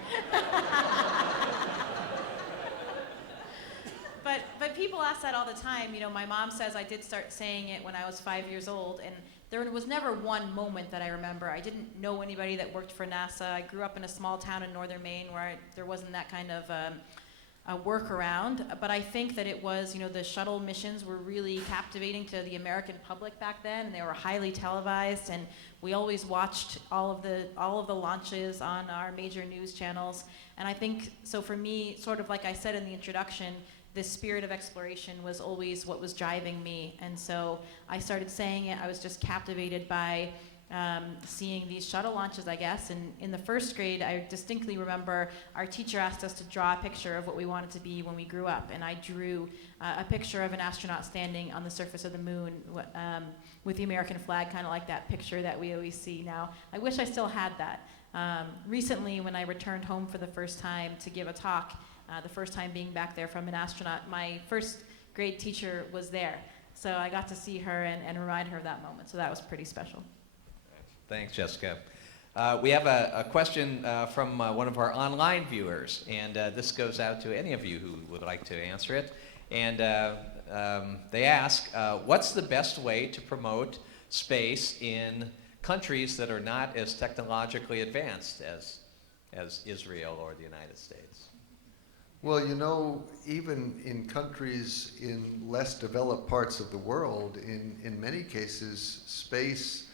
But people ask that all the time. You know, my mom says I did start saying it when I was 5 years old, and there was never one moment that I remember. I didn't know anybody that worked for NASA. I grew up in a small town in northern Maine where there wasn't that kind of a workaround. But I think that it was, you know, the shuttle missions were really captivating to the American public back then, and they were highly televised, and we always watched all of the launches on our major news channels. And I think, so for me, sort of like I said in the introduction, this spirit of exploration was always what was driving me. And so I started saying it. I was just captivated by seeing these shuttle launches, I guess. And in the first grade, I distinctly remember our teacher asked us to draw a picture of what we wanted to be when we grew up. And I drew a picture of an astronaut standing on the surface of the moon with the American flag, kind of like that picture that we always see now. I wish I still had that. Recently, when I returned home for the first time to give a talk, the first time being back there from an astronaut, my first grade teacher was there. So I got to see her and remind her of that moment. So that was pretty special. Thanks, Jessica. We have a question from one of our online viewers, and this goes out to any of you who would like to answer it. And they ask, what's the best way to promote space in countries that are not as technologically advanced as Israel or the United States? Well, you know, even in countries in less developed parts of the world, in many cases, space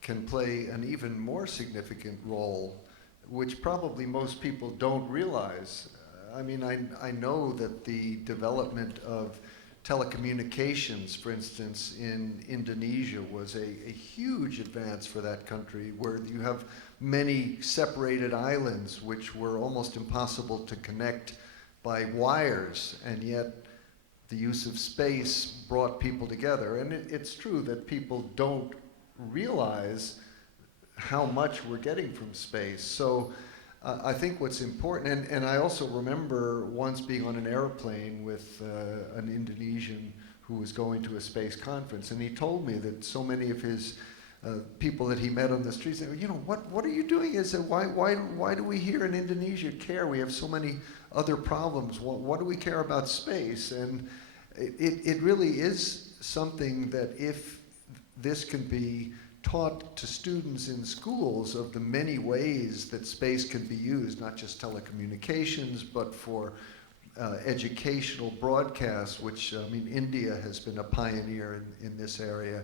can play an even more significant role, which probably most people don't realize. I mean, I know that the development of telecommunications, for instance, in Indonesia was a huge advance for that country, where you have many separated islands which were almost impossible to connect by wires, and yet the use of space brought people together. And it's true that people don't realize how much we're getting from space. So I think what's important, and I also remember once being on an airplane with an Indonesian who was going to a space conference, and he told me that so many of his people that he met on the streets, they were, what are you doing? Is that why do we here in Indonesia care? We have so many other problems. What do we care about space? And it really is something that if this can be taught to students in schools of the many ways that space can be used, not just telecommunications, but for educational broadcasts, which, I mean, India has been a pioneer in this area.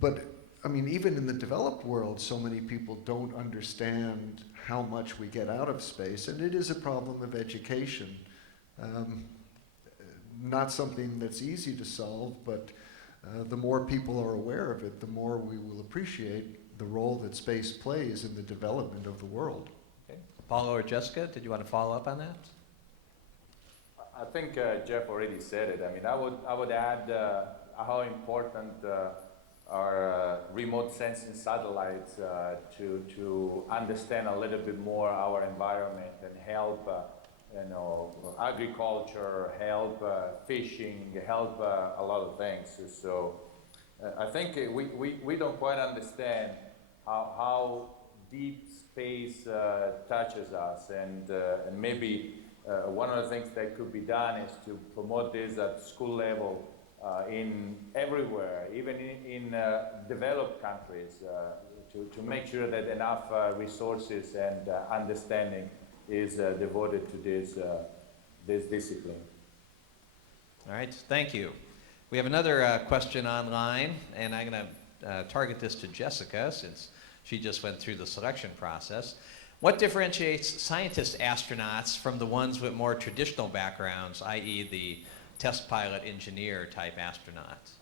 But I mean, even in the developed world, so many people don't understand how much we get out of space, and it is a problem of education. Not something that's easy to solve, but the more people are aware of it, the more we will appreciate the role that space plays in the development of the world. Okay. Paulo or Jessica, did you want to follow up on that? I think Jeff already said it. I mean, I would add how important are remote sensing satellites to understand a little bit more our environment and help agriculture, help fishing, help a lot of things. So I think we don't quite understand how deep space touches us, and maybe one of the things that could be done is to promote this at school level in everywhere, even in developed countries, to make sure that enough resources and understanding is devoted to this discipline. All right, thank you. We have another question online, and I'm going to target this to Jessica since she just went through the selection process. What differentiates scientist astronauts from the ones with more traditional backgrounds, i.e. the test pilot engineer type astronauts?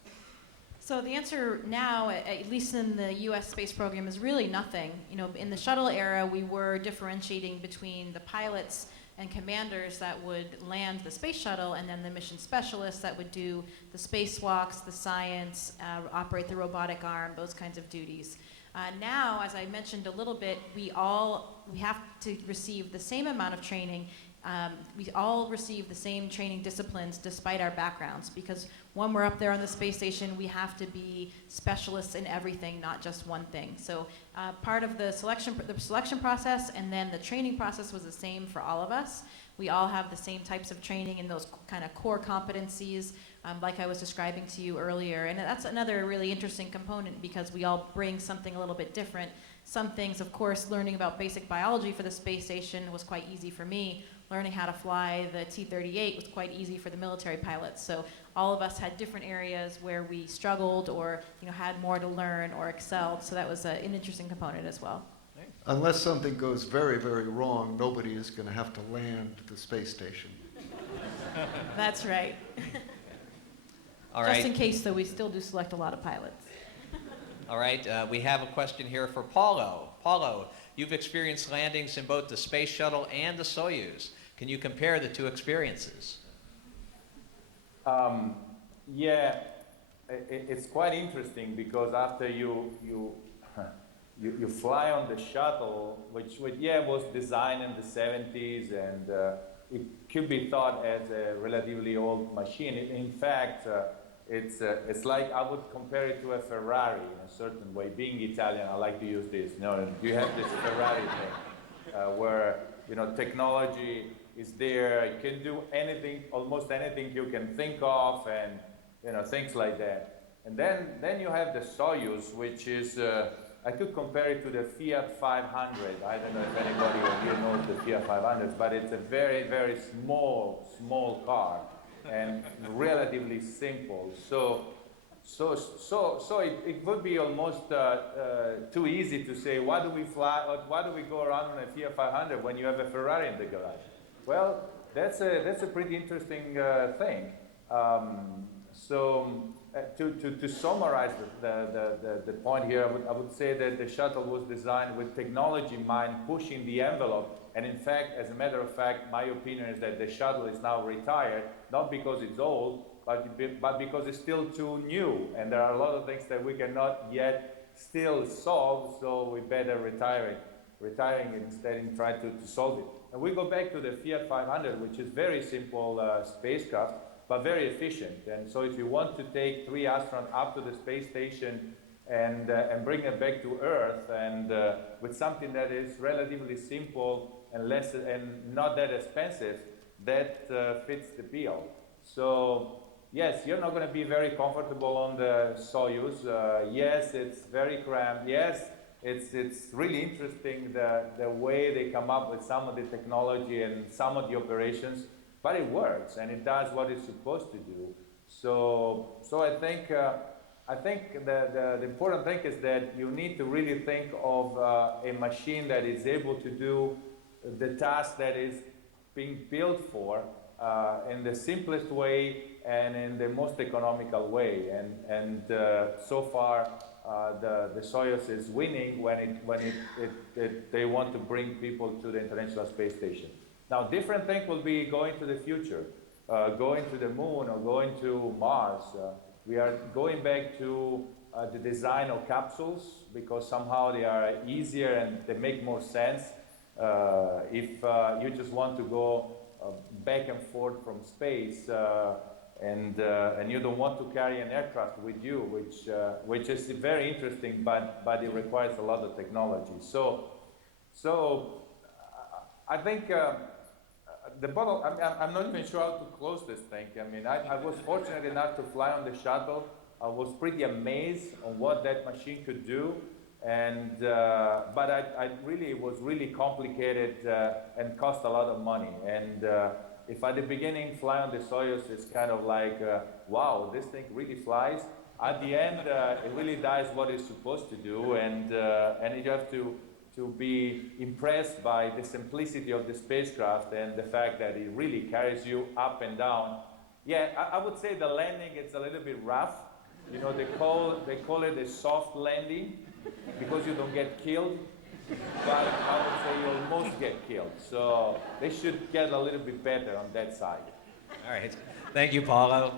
So the answer now, at least in the US space program, is really nothing. You know, in the shuttle era, we were differentiating between the pilots and commanders that would land the space shuttle, and then the mission specialists that would do the spacewalks, the science, operate the robotic arm, those kinds of duties. Now, as I mentioned a little bit, we have to receive the same amount of training. We all receive the same training disciplines despite our backgrounds, because when we're up there on the space station, we have to be specialists in everything, not just one thing. So part of the selection process and then the training process was the same for all of us. We all have the same types of training in those kind of core competencies, like I was describing to you earlier. And that's another really interesting component, because we all bring something a little bit different. Some things, of course, learning about basic biology for the space station was quite easy for me. Learning how to fly the T-38 was quite easy for the military pilots. So all of us had different areas where we struggled or had more to learn or excelled. So that was an interesting component as well. Unless something goes very, very wrong, nobody is going to have to land the space station. That's right. All right. Just in case, though, we still do select a lot of pilots. All right, we have a question here for Paulo. Paulo, you've experienced landings in both the Space Shuttle and the Soyuz. Can you compare the two experiences? Yeah, it's quite interesting, because after you fly on the shuttle, which was designed in the 70s, and it could be thought as a relatively old machine. In fact, it's like I would compare it to a Ferrari in a certain way. Being Italian, I like to use this. You have this Ferrari thing where technology is there. You can do anything, almost anything you can think of, and things like that. And then you have the Soyuz, which is I could compare it to the Fiat 500. I don't know if anybody of you knows the Fiat 500, but it's a very, very small car, and relatively simple. So it would be almost too easy to say, why do we go around on a Fiat 500 when you have a Ferrari in the garage? Well, that's a pretty interesting thing. To summarize the point here, I would say that the shuttle was designed with technology in mind, pushing the envelope. And in fact, as a matter of fact, my opinion is that the shuttle is now retired, not because it's old, but because it's still too new. And there are a lot of things that we cannot yet still solve, so we better retiring it instead and try to solve it. And we go back to the Fiat 500, which is very simple spacecraft, but very efficient. And so if you want to take 3 astronauts up to the space station and bring them back to Earth, and with something that is relatively simple and not that expensive, that fits the bill. So yes, you're not going to be very comfortable on the Soyuz. Yes, it's very cramped. Yes, it's really interesting the way they come up with some of the technology and some of the operations, but it works and it does what it's supposed to do. So I think the important thing is that you need to really think of a machine that is able to do the task that is being built for in the simplest way and in the most economical way. And so far, the Soyuz is winning when they want to bring people to the International Space Station. Now, different thing will be going to the future, going to the moon or going to Mars. We are going back to the design of capsules because somehow they are easier and they make more sense. If you just want to go back and forth from space and you don't want to carry an aircraft with you, which is very interesting, but it requires a lot of technology. So I think the bottom. I'm not even sure how to close this thing. I mean, I was fortunate enough to fly on the shuttle. I was pretty amazed on what that machine could do. And but it was really complicated and cost a lot of money. And if at the beginning fly on the Soyuz is kind of like, wow, this thing really flies. At the end, it really does what it's supposed to do, and you have to be impressed by the simplicity of the spacecraft and the fact that it really carries you up and down. Yeah, I would say the landing is a little bit rough. You know, they call it a soft landing, because you don't get killed, but I would say you almost get killed. So they should get a little bit better on that side. All right. Thank you, Paulo.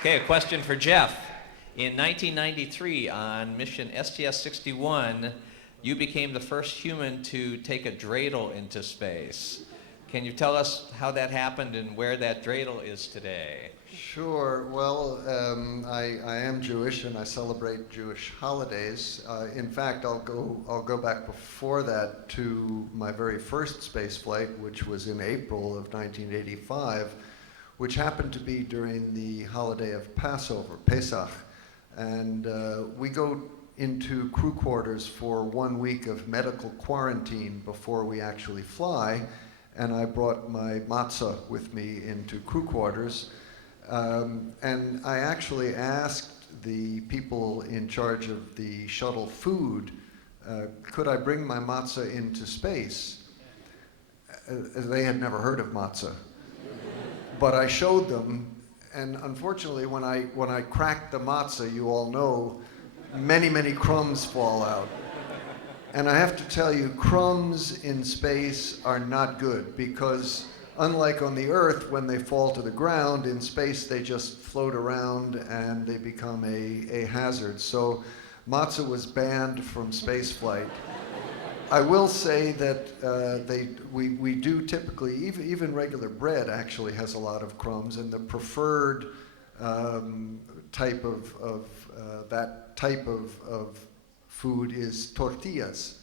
Okay, a question for Jeff. In 1993, on mission STS-61, you became the first human to take a dreidel into space. Can you tell us how that happened and where that dreidel is today? Sure. Well, I am Jewish and I celebrate Jewish holidays. In fact, I'll go back before that to my very first space flight, which was in April of 1985, which happened to be during the holiday of Passover, Pesach, and we go into crew quarters for 1 week of medical quarantine before we actually fly. And I brought my matzah with me into crew quarters. And I actually asked the people in charge of the shuttle food, could I bring my matzah into space? They had never heard of matzah. But I showed them, and unfortunately when I cracked the matzah, you all know, many crumbs fall out. And I have to tell you, crumbs in space are not good because unlike on the Earth, when they fall to the ground, in space they just float around and they become a hazard. So matzah was banned from space flight. I will say that we do typically, even regular bread actually has a lot of crumbs, and the preferred type of that type of food is tortillas,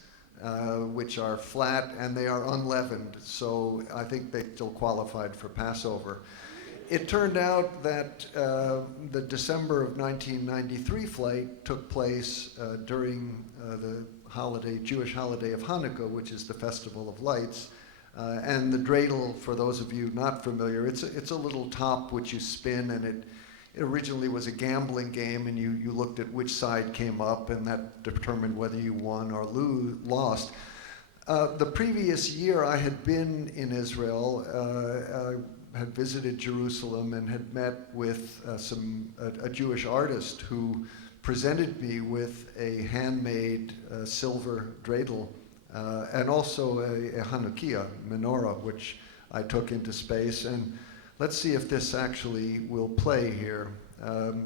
which are flat and they are unleavened, so I think they still qualified for Passover. It turned out that the December of 1993 flight took place during the Jewish holiday of Hanukkah, which is the Festival of Lights. And the dreidel, for those of you not familiar, it's a little top which you spin, and it originally was a gambling game, and you looked at which side came up, and that determined whether you won or lost. The previous year, I had been in Israel, had visited Jerusalem, and had met with a Jewish artist who presented me with a handmade silver dreidel, and also a Hanukkah menorah, which I took into space. And let's see if this actually will play here.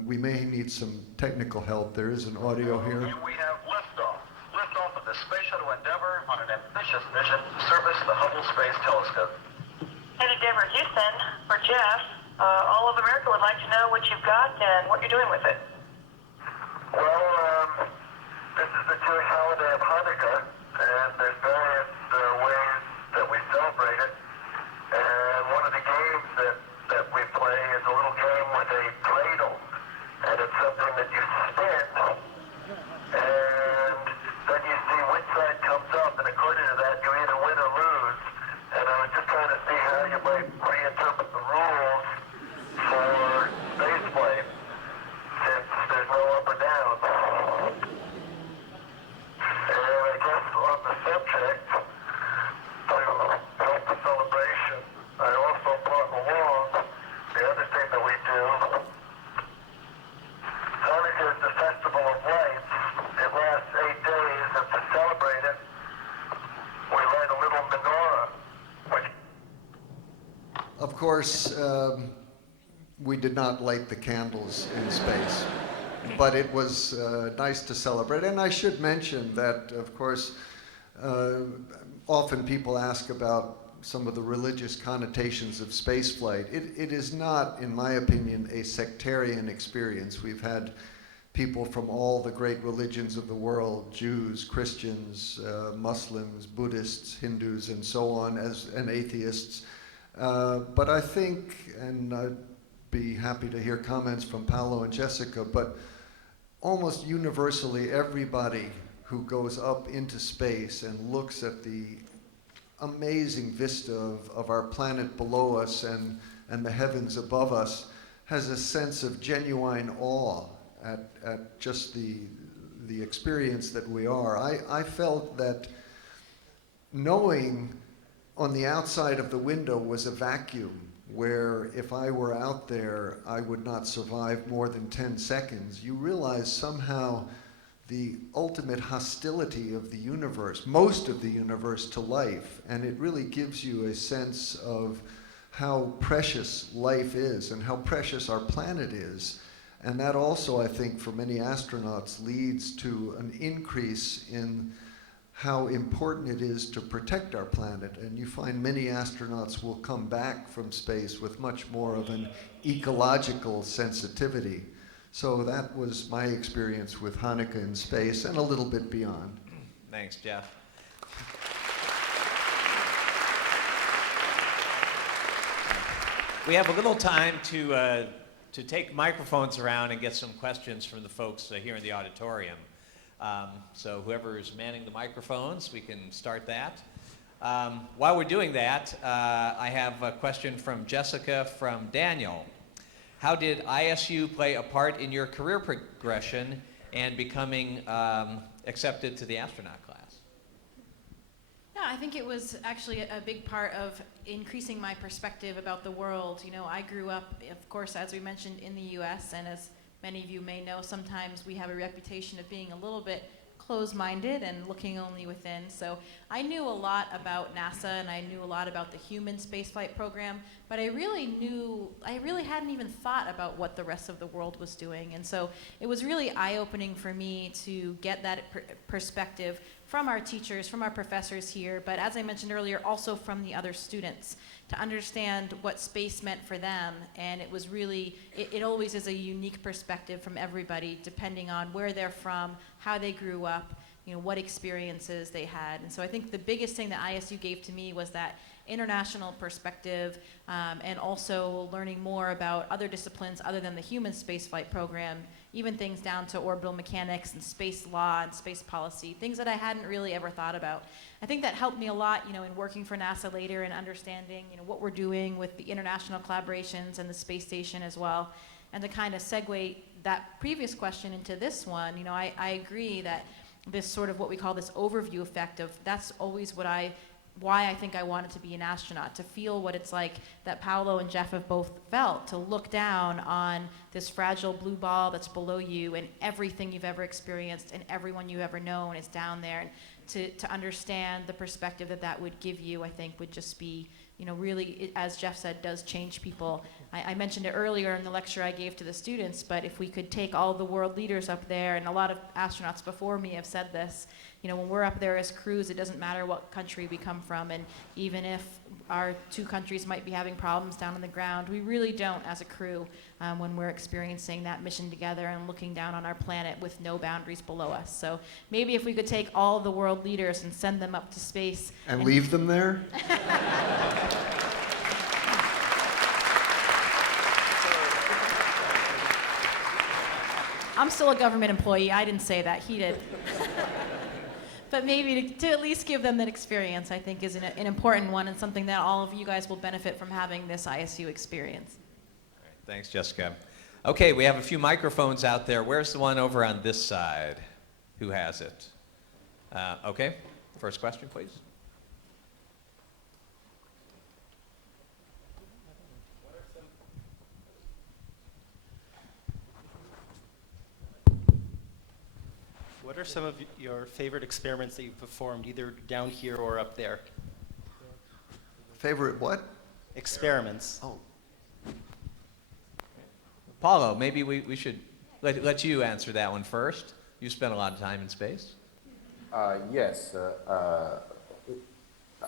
We may need some technical help. There is an audio here. And we have liftoff. Liftoff of the Space Shuttle Endeavour on an ambitious mission to service the Hubble Space Telescope. Hey, Endeavour Houston, for Jeff. All of America would like to know what you've got and what you're doing with it. Well, this is the Jewish holiday of Hanukkah, and there's various ways that we celebrate it. And one of the games that we play is a little game with a dreidel, and it's something that you spin, and then you see which side comes up, and according to that, you either win or lose. And I was just trying to see how you might reinterpret the rules for spaceflight, since there's no up or down. And I guess on the subject, to help the celebration, I also brought along the other thing that we do. Hanukkah is the festival of lights. It lasts 8 days, and to celebrate it, we light a little menorah, which... Of course, we did not light the candles in space, but it was nice to celebrate. And I should mention that, of course, often people ask about some of the religious connotations of spaceflight. It is not, in my opinion, a sectarian experience. We've had people from all the great religions of the world, Jews, Christians, Muslims, Buddhists, Hindus, and so on, and atheists. But I think, and I'd be happy to hear comments from Paolo and Jessica, but almost universally everybody who goes up into space and looks at the amazing vista of our planet below us and the heavens above us has a sense of genuine awe at just the experience that we are. I felt that knowing on the outside of the window was a vacuum where if I were out there, I would not survive more than 10 seconds. You realize somehow the ultimate hostility of the universe, most of the universe, to life, and it really gives you a sense of how precious life is and how precious our planet is. And that also, I think, for many astronauts leads to an increase in how important it is to protect our planet. And you find many astronauts will come back from space with much more of an ecological sensitivity. So that was my experience with Hanukkah in space and a little bit beyond. Thanks, Jeff. We have a little time to take microphones around and get some questions from the folks here in the auditorium. So whoever is manning the microphones, we can start that. While we're doing that, I have a question from Jessica from Daniel. How did ISU play a part in your career progression and becoming accepted to the astronaut class? Yeah, I think it was actually a big part of increasing my perspective about the world. You know, I grew up, of course, as we mentioned, in the US, and as many of you may know, sometimes we have a reputation of being a little bit closed-minded and looking only within. So I knew a lot about NASA and I knew a lot about the human spaceflight program, but I really hadn't even thought about what the rest of the world was doing. And so it was really eye-opening for me to get that perspective from our teachers, from our professors here, but as I mentioned earlier, also from the other students, to understand what space meant for them. And it was really, it always is a unique perspective from everybody, depending on where they're from, how they grew up, you know, what experiences they had. And so I think the biggest thing that ISU gave to me was that international perspective, and also learning more about other disciplines other than the human spaceflight program, even things down to orbital mechanics and space law and space policy, things that I hadn't really ever thought about. I think that helped me a lot, you know, in working for NASA later and understanding, you know, what we're doing with the international collaborations and the space station as well. And to kind of segue that previous question into this one, you know, I agree that this sort of what we call this overview effect of, that's always why I think I wanted to be an astronaut, to feel what it's like that Paolo and Jeff have both felt, to look down on this fragile blue ball that's below you, and everything you've ever experienced and everyone you've ever known is down there. And to understand the perspective that would give you, I think would just be, you know, really, as Jeff said, does change people. I mentioned it earlier in the lecture I gave to the students, but if we could take all the world leaders up there, and a lot of astronauts before me have said this, you know, when we're up there as crews, it doesn't matter what country we come from, and even if our two countries might be having problems down on the ground, we really don't as a crew when we're experiencing that mission together and looking down on our planet with no boundaries below us. So maybe if we could take all of the world leaders and send them up to space. And leave them there? I'm still a government employee. I didn't say that. He did. But maybe to at least give them that experience, I think, is an important one, and something that all of you guys will benefit from having this ISU experience. All right, thanks, Jessica. Okay, we have a few microphones out there. Where's the one over on this side? Who has it? Okay, first question, please. What are some of your favorite experiments that you've performed, either down here or up there? Favorite what? Experiments. Oh, Paulo, maybe we should let you answer that one first. You spent a lot of time in space. Yes.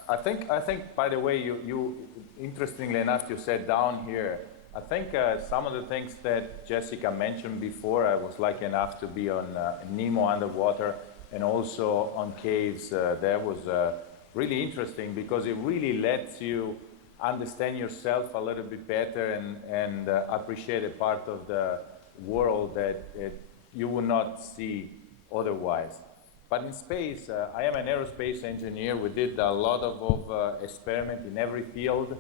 I think, by the way, you interestingly enough, you said down here. I think some of the things that Jessica mentioned before, I was lucky enough to be on Nemo underwater and also on caves. That was really interesting because it really lets you understand yourself a little bit better and appreciate a part of the world that you would not see otherwise. But in space, I am an aerospace engineer. We did a lot of experiment in every field.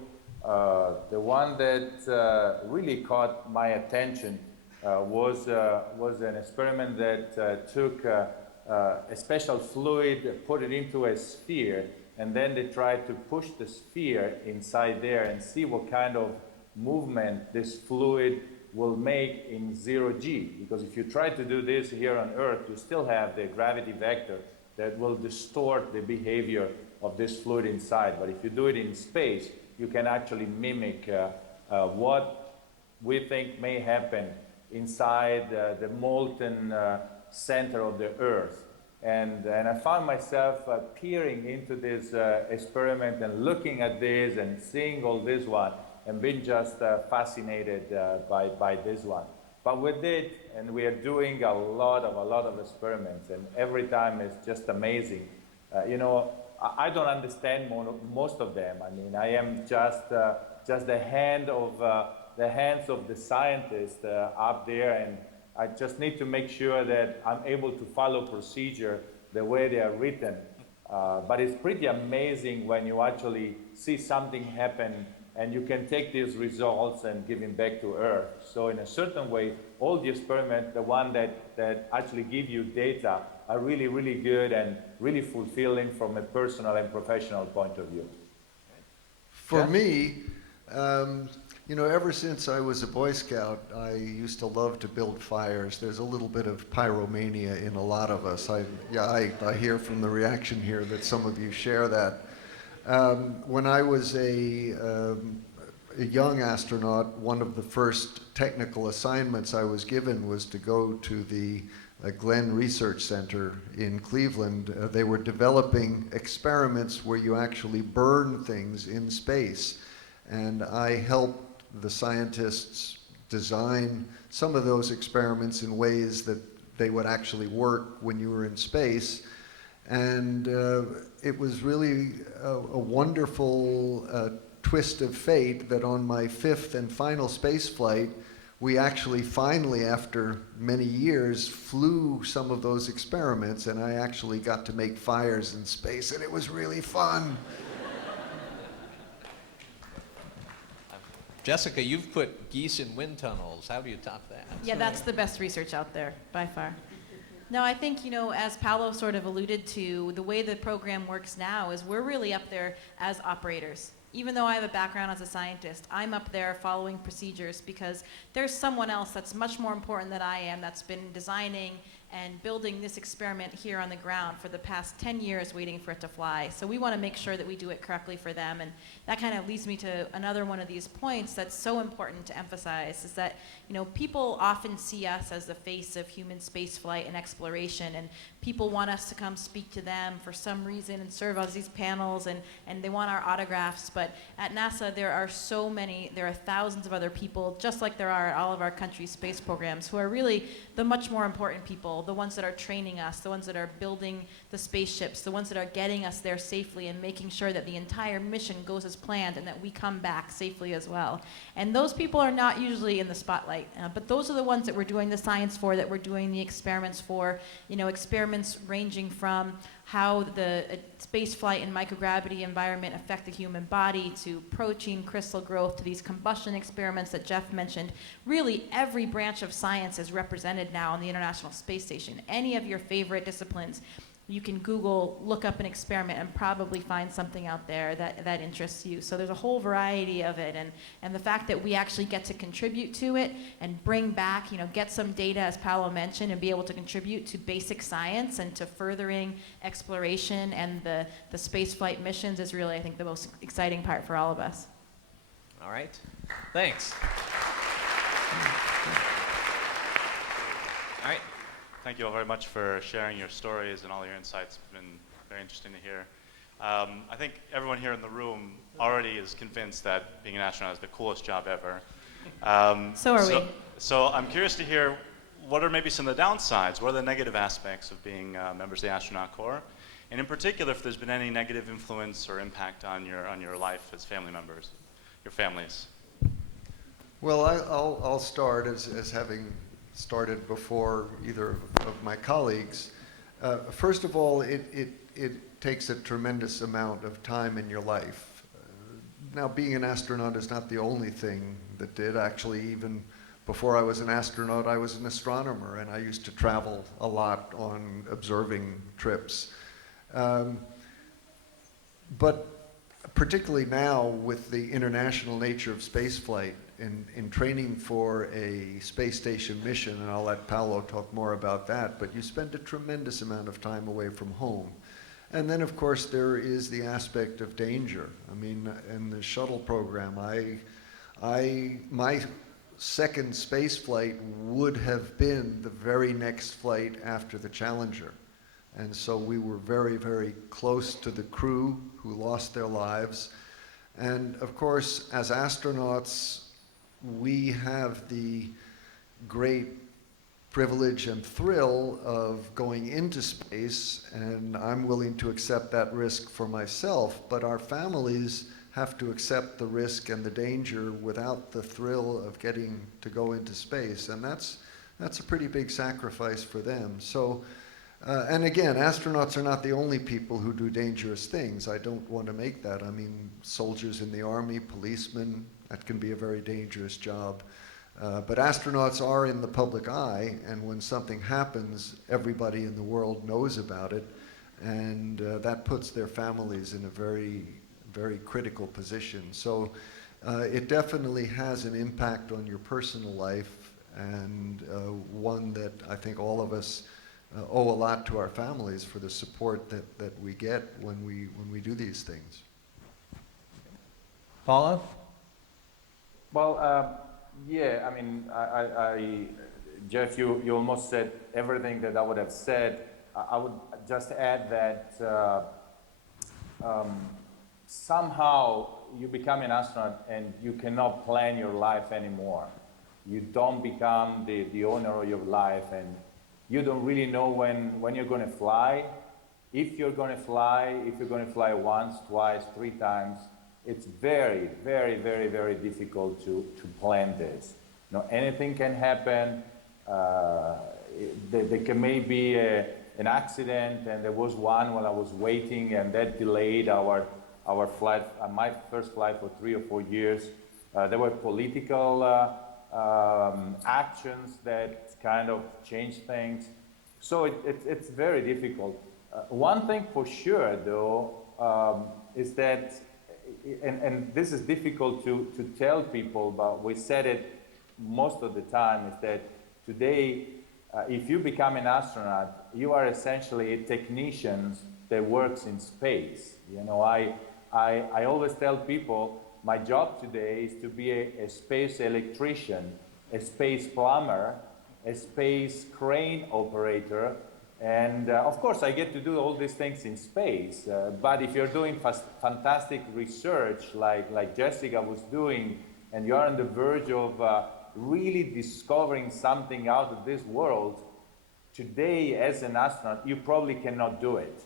The one that really caught my attention was an experiment that took a special fluid, put it into a sphere, and then they tried to push the sphere inside there and see what kind of movement this fluid will make in 0G. Because if you try to do this here on Earth, you still have the gravity vector that will distort the behavior of this fluid inside. But if you do it in space, you can actually mimic what we think may happen inside the molten center of the Earth. And I found myself peering into this experiment and looking at this and seeing all this one and being just fascinated by this one. But we did, and we are doing a lot of experiments, and every time it's just amazing. You know, I don't understand most of them. I mean, I am just the hands of the scientists up there, and I just need to make sure that I'm able to follow procedure the way they are written. But it's pretty amazing when you actually see something happen and you can take these results and give them back to Earth. So in a certain way, all the experiments, the one that actually give you data, are really, really good and really fulfilling from a personal and professional point of view. for Jeff? me, you know, ever since I was a Boy Scout, I used to love to build fires. There's a little bit of pyromania in a lot of us. I hear from the reaction here that some of you share that. When I was a young astronaut, one of the first technical assignments I was given was to go to the Glenn Research Center in Cleveland. They were developing experiments where you actually burn things in space. And I helped the scientists design some of those experiments in ways that they would actually work when you were in space. And it was really a wonderful twist of fate that on my 5th and final space flight, we actually finally, after many years, flew some of those experiments, and I actually got to make fires in space, and it was really fun. Jessica, you've put geese in wind tunnels. How do you top that? Yeah, that's the best research out there, by far. No, I think, as Paolo sort of alluded to, the way the program works now is we're really up there as operators. Even though I have a background as a scientist, I'm up there following procedures because there's someone else that's much more important than I am that's been designing and building this experiment here on the ground for the past 10 years waiting for it to fly. So we want to make sure that we do it correctly for them. And that kind of leads me to another one of these points that's so important to emphasize is that, people often see us as the face of human spaceflight and exploration, and people want us to come speak to them for some reason and serve us these panels, and they want our autographs. But at NASA, there are thousands of other people, just like there are at all of our country's space programs, who are really the much more important people, the ones that are training us, the ones that are building the spaceships, the ones that are getting us there safely and making sure that the entire mission goes as planned and that we come back safely as well. And those people are not usually in the spotlight, but those are the ones that we're doing the science for, that we're doing the experiments for, experiments ranging from how the space flight and microgravity environment affect the human body, to protein crystal growth, to these combustion experiments that Jeff mentioned. Really, every branch of science is represented now on the International Space Station. Any of your favorite disciplines, you can Google, look up an experiment, and probably find something out there that interests you. So there's a whole variety of it, and the fact that we actually get to contribute to it and bring back, get some data, as Paolo mentioned, and be able to contribute to basic science and to furthering exploration and the spaceflight missions is really, I think, the most exciting part for all of us. All right. Thanks. All right. Thank you all very much for sharing your stories and all your insights. It's been very interesting to hear. I think everyone here in the room already is convinced that being an astronaut is the coolest job ever. So are we. So I'm curious to hear, what are maybe some of the downsides? What are the negative aspects of being members of the astronaut corps? And in particular, if there's been any negative influence or impact on your life as family members, your families. Well, I'll start as having started before either of my colleagues. First of all, it takes a tremendous amount of time in your life. Now, being an astronaut is not the only thing that did. Actually, even before I was an astronaut, I was an astronomer, and I used to travel a lot on observing trips. But particularly now, with the international nature of spaceflight, in training for a space station mission, and I'll let Paolo talk more about that, but you spend a tremendous amount of time away from home. And then, of course, there is the aspect of danger. I mean, in the shuttle program, my second space flight would have been the very next flight after the Challenger. And so we were very, very close to the crew who lost their lives. And of course, as astronauts, we have the great privilege and thrill of going into space, and I'm willing to accept that risk for myself, but our families have to accept the risk and the danger without the thrill of getting to go into space, and that's a pretty big sacrifice for them. So, and again, astronauts are not the only people who do dangerous things. I don't want to make that. I mean, soldiers in the Army, policemen, that can be a very dangerous job. But astronauts are in the public eye, and when something happens, everybody in the world knows about it, and that puts their families in a very, very critical position. So it definitely has an impact on your personal life, and one that I think all of us owe a lot to our families for the support that we get when we do these things. Paulo? Well, yeah, I mean, Jeff, you almost said everything that I would have said. I would just add that somehow you become an astronaut and you cannot plan your life anymore. You don't become the owner of your life, and you don't really know when you're going to fly. If you're going to fly once, twice, 3 times, it's very, very, very, very difficult to plan this. You know, anything can happen. There can maybe an accident, and there was one while I was waiting, and that delayed our flight, my first flight for 3 or 4 years. There were political actions that kind of changed things. So it's very difficult. One thing for sure, though, is that, and this is difficult to tell people, but we said it most of the time, is that today, if you become an astronaut, you are essentially a technician that works in space. You know, I always tell people, my job today is to be a space electrician, a space plumber, a space crane operator, and of course I get to do all these things in space, but if you're doing fantastic research like Jessica was doing, and you're on the verge of really discovering something out of this world, today as an astronaut you probably cannot do it.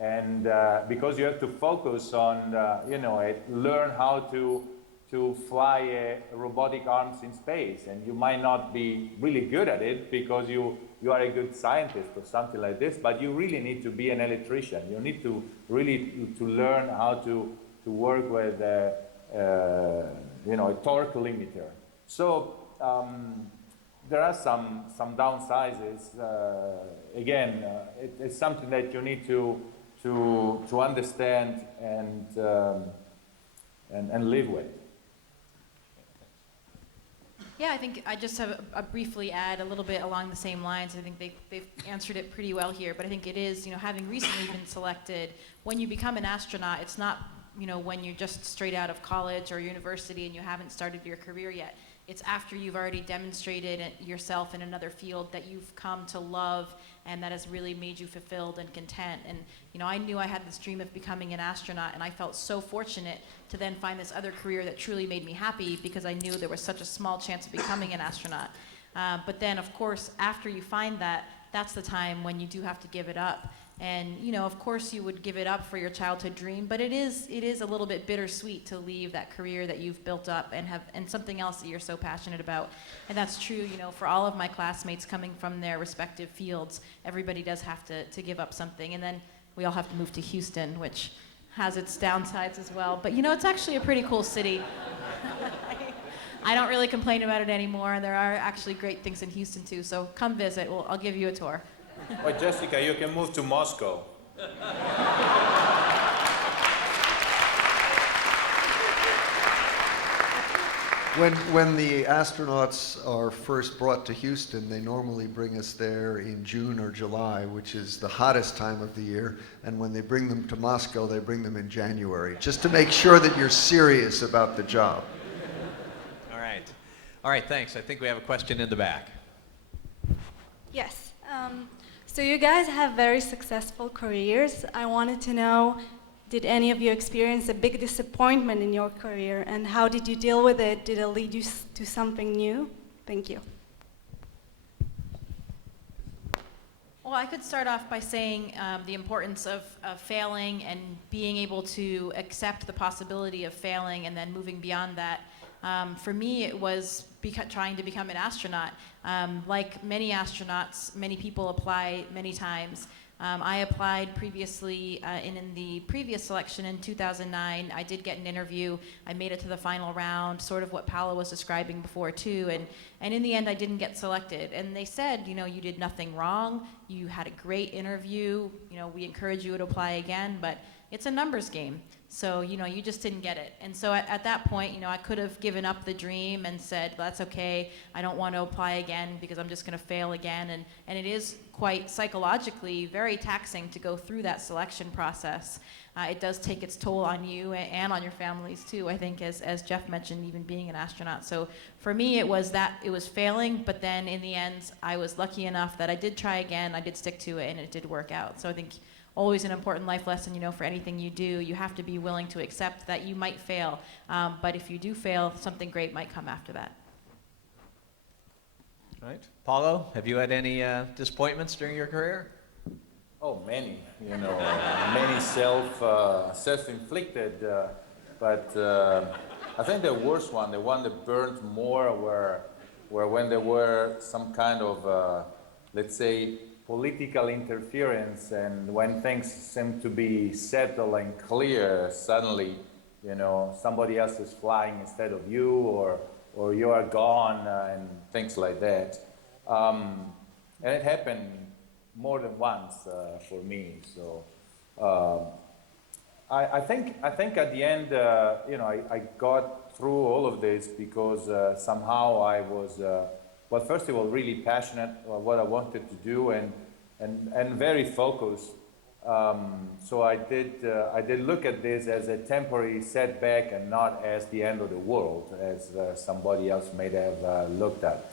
And because you have to focus on, you know, learn how to fly robotic arms in space, and you might not be really good at it because you are a good scientist or something like this, but you really need to be an electrician. You need to really to learn how to work with, you know, a torque limiter. So there are some downsizes. Again, it's something that you need to understand and live with. Yeah, I think I just have a briefly add a little bit along the same lines. I think they've answered it pretty well here, but I think it is, you know, having recently been selected, when you become an astronaut, it's not, you know, when you're just straight out of college or university and you haven't started your career yet. It's after you've already demonstrated yourself in another field that you've come to love and that has really made you fulfilled and content. And, you know, I knew I had this dream of becoming an astronaut, and I felt so fortunate to then find this other career that truly made me happy because I knew there was such a small chance of becoming an astronaut. But then, of course, after you find that, that's the time when you do have to give it up. And, you know, of course you would give it up for your childhood dream, but it is a little bit bittersweet to leave that career that you've built up and something else that you're so passionate about. And that's true, you know, for all of my classmates coming from their respective fields. Everybody does have to give up something. And then we all have to move to Houston, which has its downsides as well. But, you know, it's actually a pretty cool city. I don't really complain about it anymore. There are actually great things in Houston, too. So come visit. I'll give you a tour. Well, Jessica, you can move to Moscow. When the astronauts are first brought to Houston, they normally bring us there in June or July, which is the hottest time of the year. And when they bring them to Moscow, they bring them in January, just to make sure that you're serious about the job. All right, thanks. I think we have a question in the back. Yes. So you guys have very successful careers. I wanted to know, did any of you experience a big disappointment in your career, and how did you deal with it? Did it lead you to something new? Thank you. Well, I could start off by saying the importance of failing and being able to accept the possibility of failing and then moving beyond that. For me, it was trying to become an astronaut. Like many astronauts, many people apply many times. I applied previously in the previous selection in 2009. I did get an interview. I made it to the final round, sort of what Paolo was describing before too. And in the end, I didn't get selected. And they said, you know, you did nothing wrong. You had a great interview. You know, we encourage you to apply again, but it's a numbers game. So, you know, you just didn't get it. And so at that point, you know, I could have given up the dream and said, that's okay, I don't want to apply again because I'm just going to fail again. And it is quite psychologically very taxing to go through that selection process. It does take its toll on you and on your families too, I think, as Jeff mentioned, even being an astronaut. So for me, it was failing, but then in the end, I was lucky enough that I did try again, I did stick to it, and it did work out. So I think always an important life lesson, you know, for anything you do, you have to be willing to accept that you might fail. But if you do fail, something great might come after that. All right. Paulo, have you had any disappointments during your career? Oh, many, you know, many self-inflicted, but I think the worst one, the one that burned more were when there were some kind of, let's say, political interference, and when things seem to be settled and clear, suddenly you know, somebody else is flying instead of you, or you are gone, and things like that. And it happened more than once for me. So I think at the end, you know, I got through all of this because somehow I was, well, first of all, really passionate about what I wanted to do and very focused. So I did look at this as a temporary setback and not as the end of the world, as somebody else may have looked at.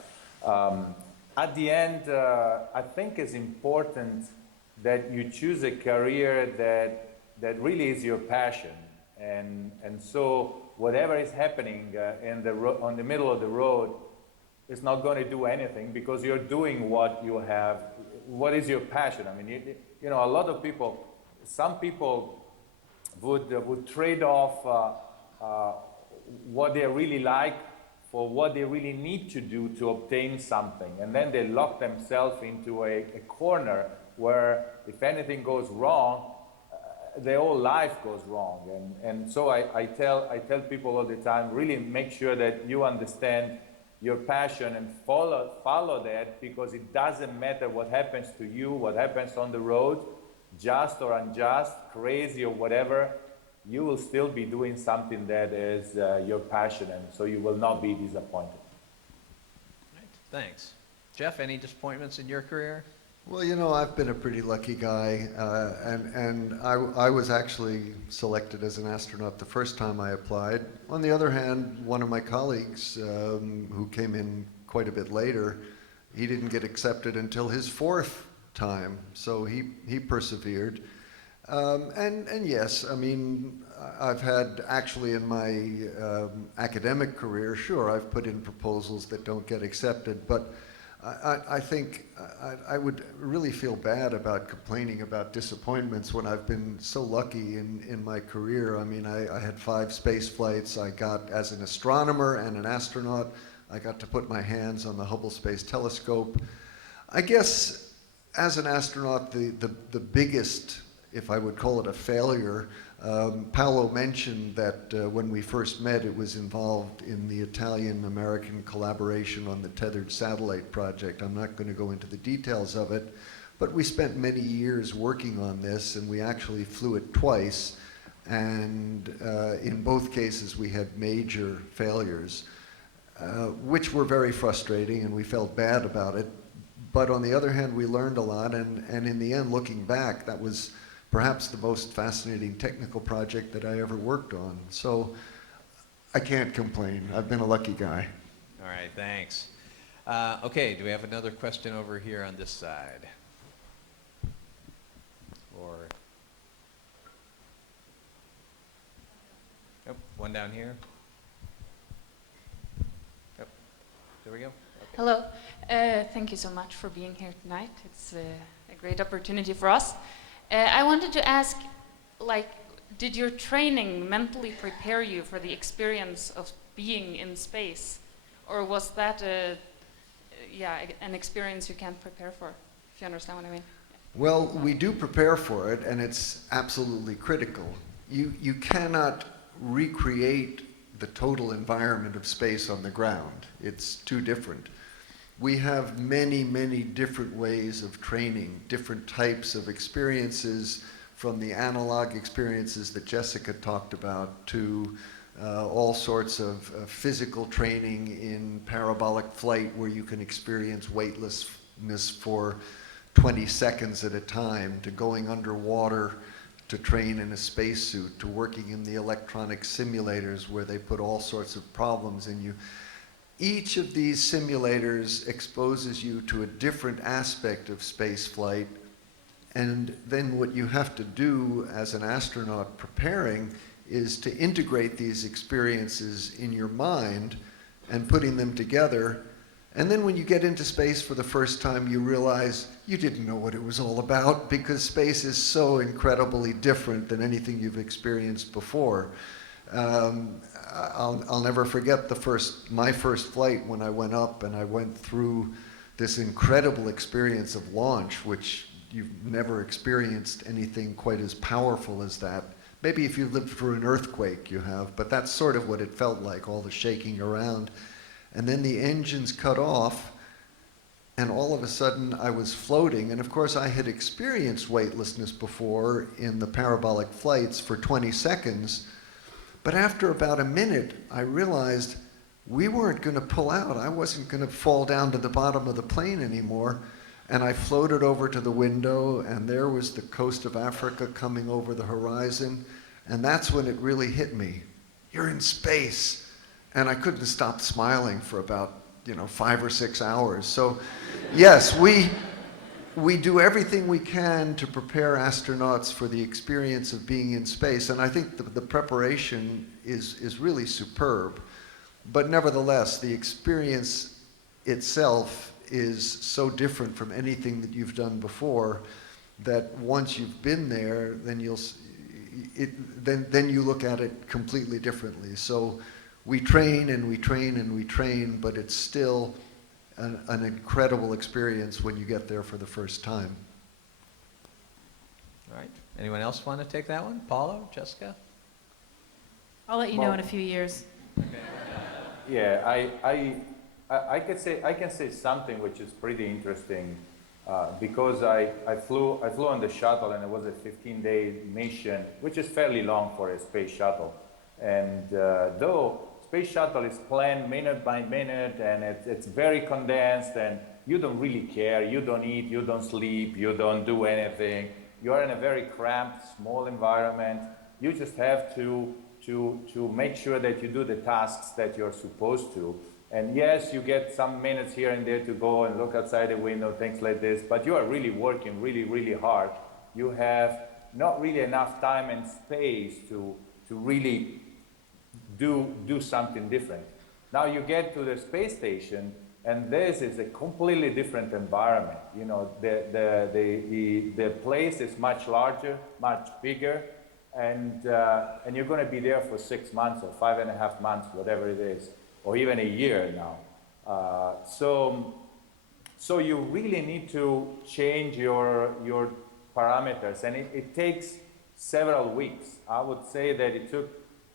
At the end, I think it's important that you choose a career that really is your passion, and so whatever is happening on the middle of the road is not going to do anything, because you're doing what you have, what is your passion. I mean, you know, a lot of people, some people would trade off what they really like for what they really need to do to obtain something, and then they lock themselves into a corner where if anything goes wrong, their whole life goes wrong. And so I tell people all the time, really make sure that you understand your passion and follow that, because it doesn't matter what happens to you, what happens on the road, just or unjust, crazy or whatever, you will still be doing something that is your passion, and so you will not be disappointed. Right. Thanks. Jeff, any disappointments in your career? Well, you know, I've been a pretty lucky guy, and I was actually selected as an astronaut the first time I applied. On the other hand, one of my colleagues who came in quite a bit later, he didn't get accepted until his fourth time, so he persevered. And yes, I mean, I've had actually in my academic career, sure, I've put in proposals that don't get accepted, but I think I would really feel bad about complaining about disappointments when I've been so lucky in my career. I mean, I had 5 space flights. I got, as an astronomer and an astronaut, I got to put my hands on the Hubble Space Telescope. I guess as an astronaut, the biggest, if I would call it a failure, Paolo mentioned that when we first met, it was involved in the Italian-American collaboration on the tethered satellite project. I'm not going to go into the details of it, but we spent many years working on this, and we actually flew it twice, and in both cases we had major failures, which were very frustrating, and we felt bad about it. But on the other hand, we learned a lot, and in the end, looking back, that was perhaps the most fascinating technical project that I ever worked on. So I can't complain. I've been a lucky guy. All right, thanks. Okay, do we have another question over here on this side? Or, oh, one down here. Oh, there we go. Okay. Hello. Thank you so much for being here tonight. It's a great opportunity for us. I wanted to ask, like, did your training mentally prepare you for the experience of being in space? Or was that an experience you can't prepare for, if you understand what I mean? Well, we do prepare for it, and it's absolutely critical. You cannot recreate the total environment of space on the ground. It's too different. We have many, many different ways of training, different types of experiences, from the analog experiences that Jessica talked about to all sorts of physical training in parabolic flight, where you can experience weightlessness for 20 seconds at a time, to going underwater to train in a spacesuit, to working in the electronic simulators where they put all sorts of problems in you. Each of these simulators exposes you to a different aspect of space flight, and then what you have to do as an astronaut preparing is to integrate these experiences in your mind and putting them together. And then when you get into space for the first time, you realize you didn't know what it was all about, because space is so incredibly different than anything you've experienced before. I'll never forget my first flight when I went up and I went through this incredible experience of launch, which you've never experienced anything quite as powerful as that, Maybe if you've lived through an earthquake, you have, but that's sort of what it felt like, all the shaking around. And then the engines cut off, and all of a sudden I was floating. And of course, I had experienced weightlessness before in the parabolic flights for 20 seconds. But after about a minute, I realized we weren't going to pull out. I wasn't going to fall down to the bottom of the plane anymore. And I floated over to the window, and there was the coast of Africa coming over the horizon. And that's when it really hit me. You're in space. And I couldn't stop smiling for about, 5 or 6 hours. So yes, we do everything we can to prepare astronauts for the experience of being in space. And I think the preparation is really superb. But nevertheless, the experience itself is so different from anything that you've done before that once you've been there, then then you look at it completely differently. So we train and we train and we train, but it's still an incredible experience when you get there for the first time. All right. Anyone else want to take that one? Paulo, Jessica? I'll let you know in a few years. Yeah, I can say something which is pretty interesting because I flew on the shuttle, and it was a 15-day mission, which is fairly long for a space shuttle. And though space shuttle is planned minute by minute, and it's very condensed, and you don't really care. You don't eat, you don't sleep, you don't do anything. You are in a very cramped, small environment. You just have to make sure that you do the tasks that you're supposed to. And yes, you get some minutes here and there to go and look outside the window, things like this, but you are really working really, really hard. You have not really enough time and space to really do something different. Now you get to the space station, and this is a completely different environment. The place is much larger, much bigger, and you're going to be there for 6 months or 5.5 months, whatever it is, or even a year now. So you really need to change your parameters, and it takes several weeks. I would say that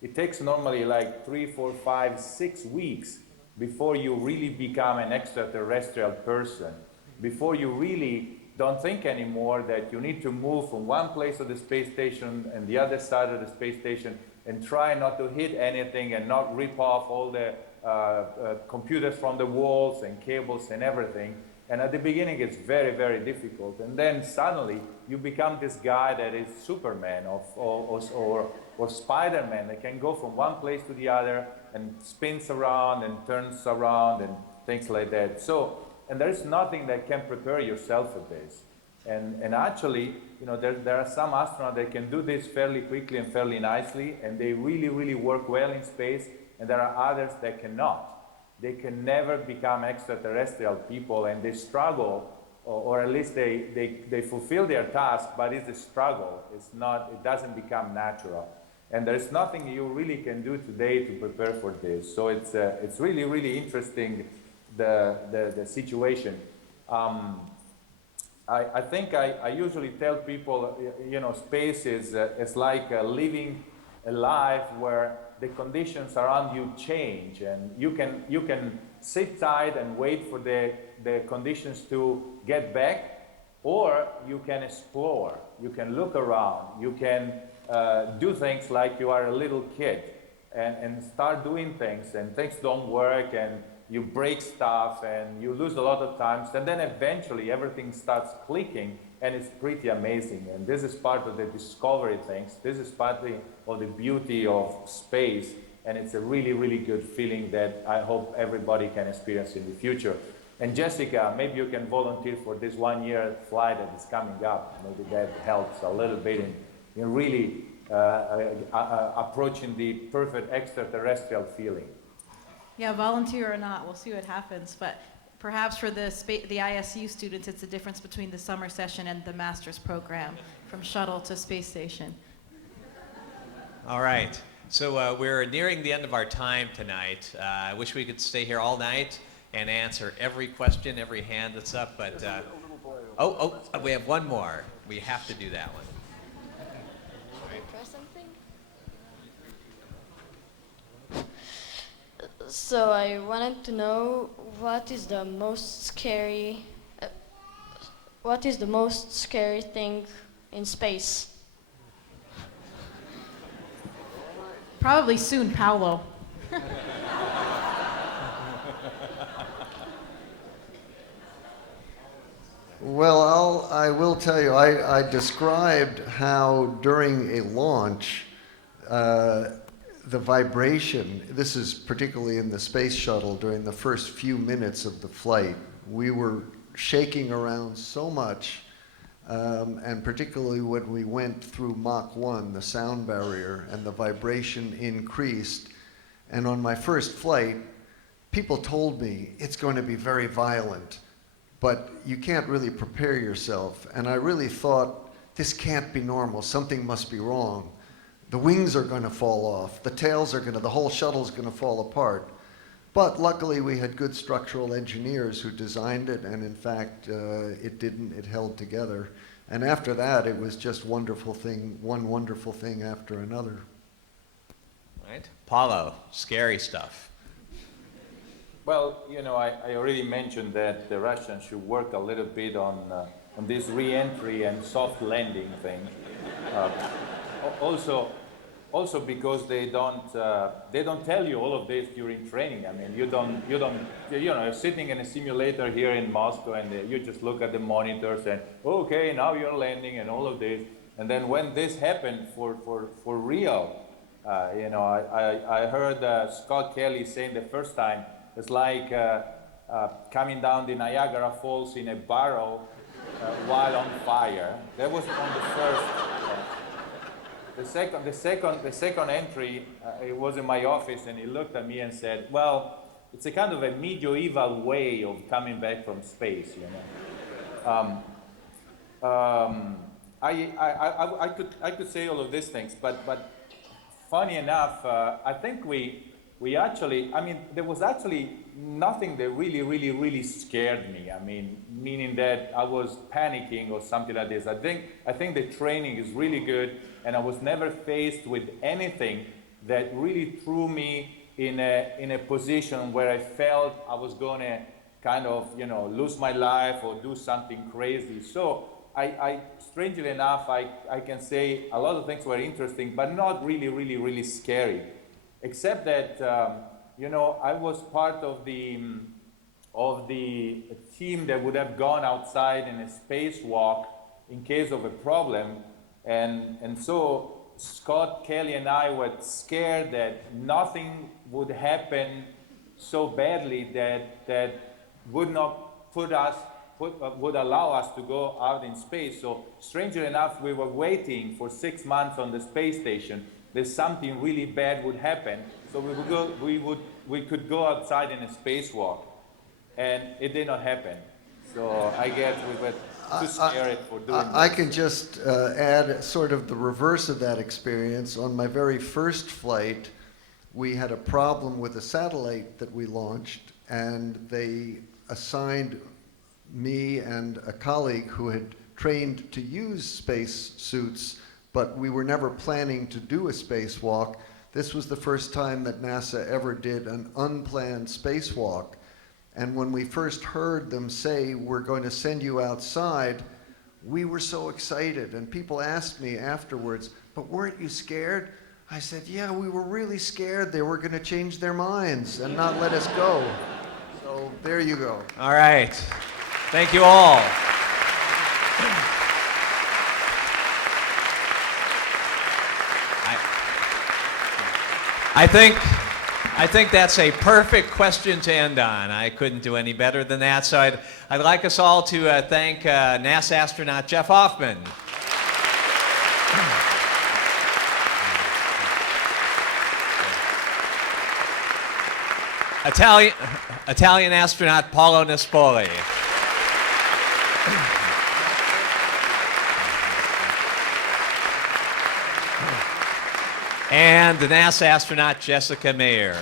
it takes normally like 3, 4, 5, 6 weeks before you really become an extraterrestrial person, before you really don't think anymore that you need to move from one place of the space station and the other side of the space station and try not to hit anything and not rip off all the computers from the walls and cables and everything. And at the beginning, it's very, very difficult. And then suddenly, you become this guy that is Superman or Spider-Man that can go from one place to the other and spins around and turns around and things like that. So, and there is nothing that can prepare yourself for this. And actually, there are some astronauts that can do this fairly quickly and fairly nicely, and they really, really work well in space, and there are others that cannot. They can never become extraterrestrial people, and they struggle, or at least they fulfill their task, but it's a struggle. It doesn't become natural. And there's nothing you really can do today to prepare for this. So it's really, really interesting, the situation. I think I usually tell people, space is like living a life where the conditions around you change, and you can sit tight and wait for the conditions to get back, or you can explore, you can look around, you can do things like you are a little kid and start doing things, and things don't work, and you break stuff and you lose a lot of times, and then eventually everything starts clicking, and it's pretty amazing. And this is part of the discovery things. This is part of the beauty of space, and it's a really, really good feeling that I hope everybody can experience in the future. And Jessica, maybe you can volunteer for this 1-year flight that is coming up. Maybe that helps a little bit in really approaching the perfect extraterrestrial feeling. Yeah, volunteer or not, we'll see what happens. But perhaps for the ISU students, it's the difference between the summer session and the master's program, from shuttle to space station. All right. So we're nearing the end of our time tonight. I wish we could stay here all night and answer every question, every hand that's up. But we have one more. We have to do that one. Press something? So I wanted to know what is the most scary thing in space? Probably soon, Paulo. Well, I will tell you, I described how during a launch, the vibration, this is particularly in the space shuttle during the first few minutes of the flight, we were shaking around so much, and particularly when we went through Mach 1, the sound barrier, and the vibration increased. And on my first flight, people told me it's going to be very violent, but you can't really prepare yourself. And I really thought, this can't be normal, something must be wrong. The wings are going to fall off, the whole shuttle's going to fall apart. But luckily we had good structural engineers who designed it, and in fact it didn't, it held together. And after that it was just one wonderful thing after another. Right? Paulo, scary stuff. Well, you know, I already mentioned that the Russians should work a little bit on this re-entry and soft landing thing. Also because they don't tell you all of this during training. I mean, you know, you're sitting in a simulator here in Moscow, and you just look at the monitors and, okay, now you're landing and all of this. And then when this happened for real, you know, I heard Scott Kelly saying the first time, it's like coming down the Niagara Falls in a barrel while on fire. That was on the first. The second entry, it was in my office, and he looked at me and said, "Well, it's a kind of a medieval way of coming back from space, you know." I could say all of these things, but funny enough, I think we actually, I mean, there was actually nothing that really scared me. I mean, meaning that I was panicking or something like this. I think the training is really good, and I was never faced with anything that really threw me in a position where I felt I was going to kind of, you know, lose my life or do something crazy. So I strangely enough, I can say a lot of things were interesting, but not really scary. Except that, you know, I was part of the team that would have gone outside in a spacewalk in case of a problem. And so Scott Kelly and I were scared that nothing would happen so badly that would not would allow us to go out in space. So strangely enough, we were waiting for 6 months on the space station that something really bad would happen, so we could go outside in a spacewalk, and it did not happen. So I guess we were too scared for doing that. I can just add sort of the reverse of that experience. On my very first flight, we had a problem with a satellite that we launched, and they assigned me and a colleague who had trained to use space suits, but we were never planning to do a spacewalk. This was the first time that NASA ever did an unplanned spacewalk. And when we first heard them say, "We're going to send you outside," we were so excited. And people asked me afterwards, "But weren't you scared?" I said, "Yeah, we were really scared they were going to change their minds and not let us go." So there you go. All right. Thank you all. I think that's a perfect question to end on. I couldn't do any better than that. So I'd like us all to thank NASA astronaut Jeff Hoffman. Italian astronaut Paulo Nespoli. And the NASA astronaut Jessica Meir.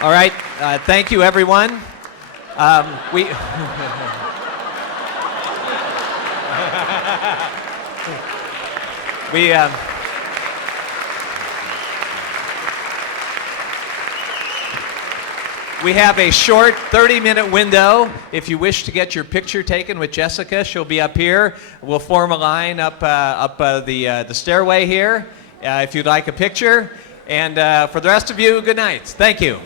All right, thank you, everyone. We have a short 30-minute window. If you wish to get your picture taken with Jessica, she'll be up here. We'll form a line up the stairway here if you'd like a picture. And for the rest of you, good night. Thank you.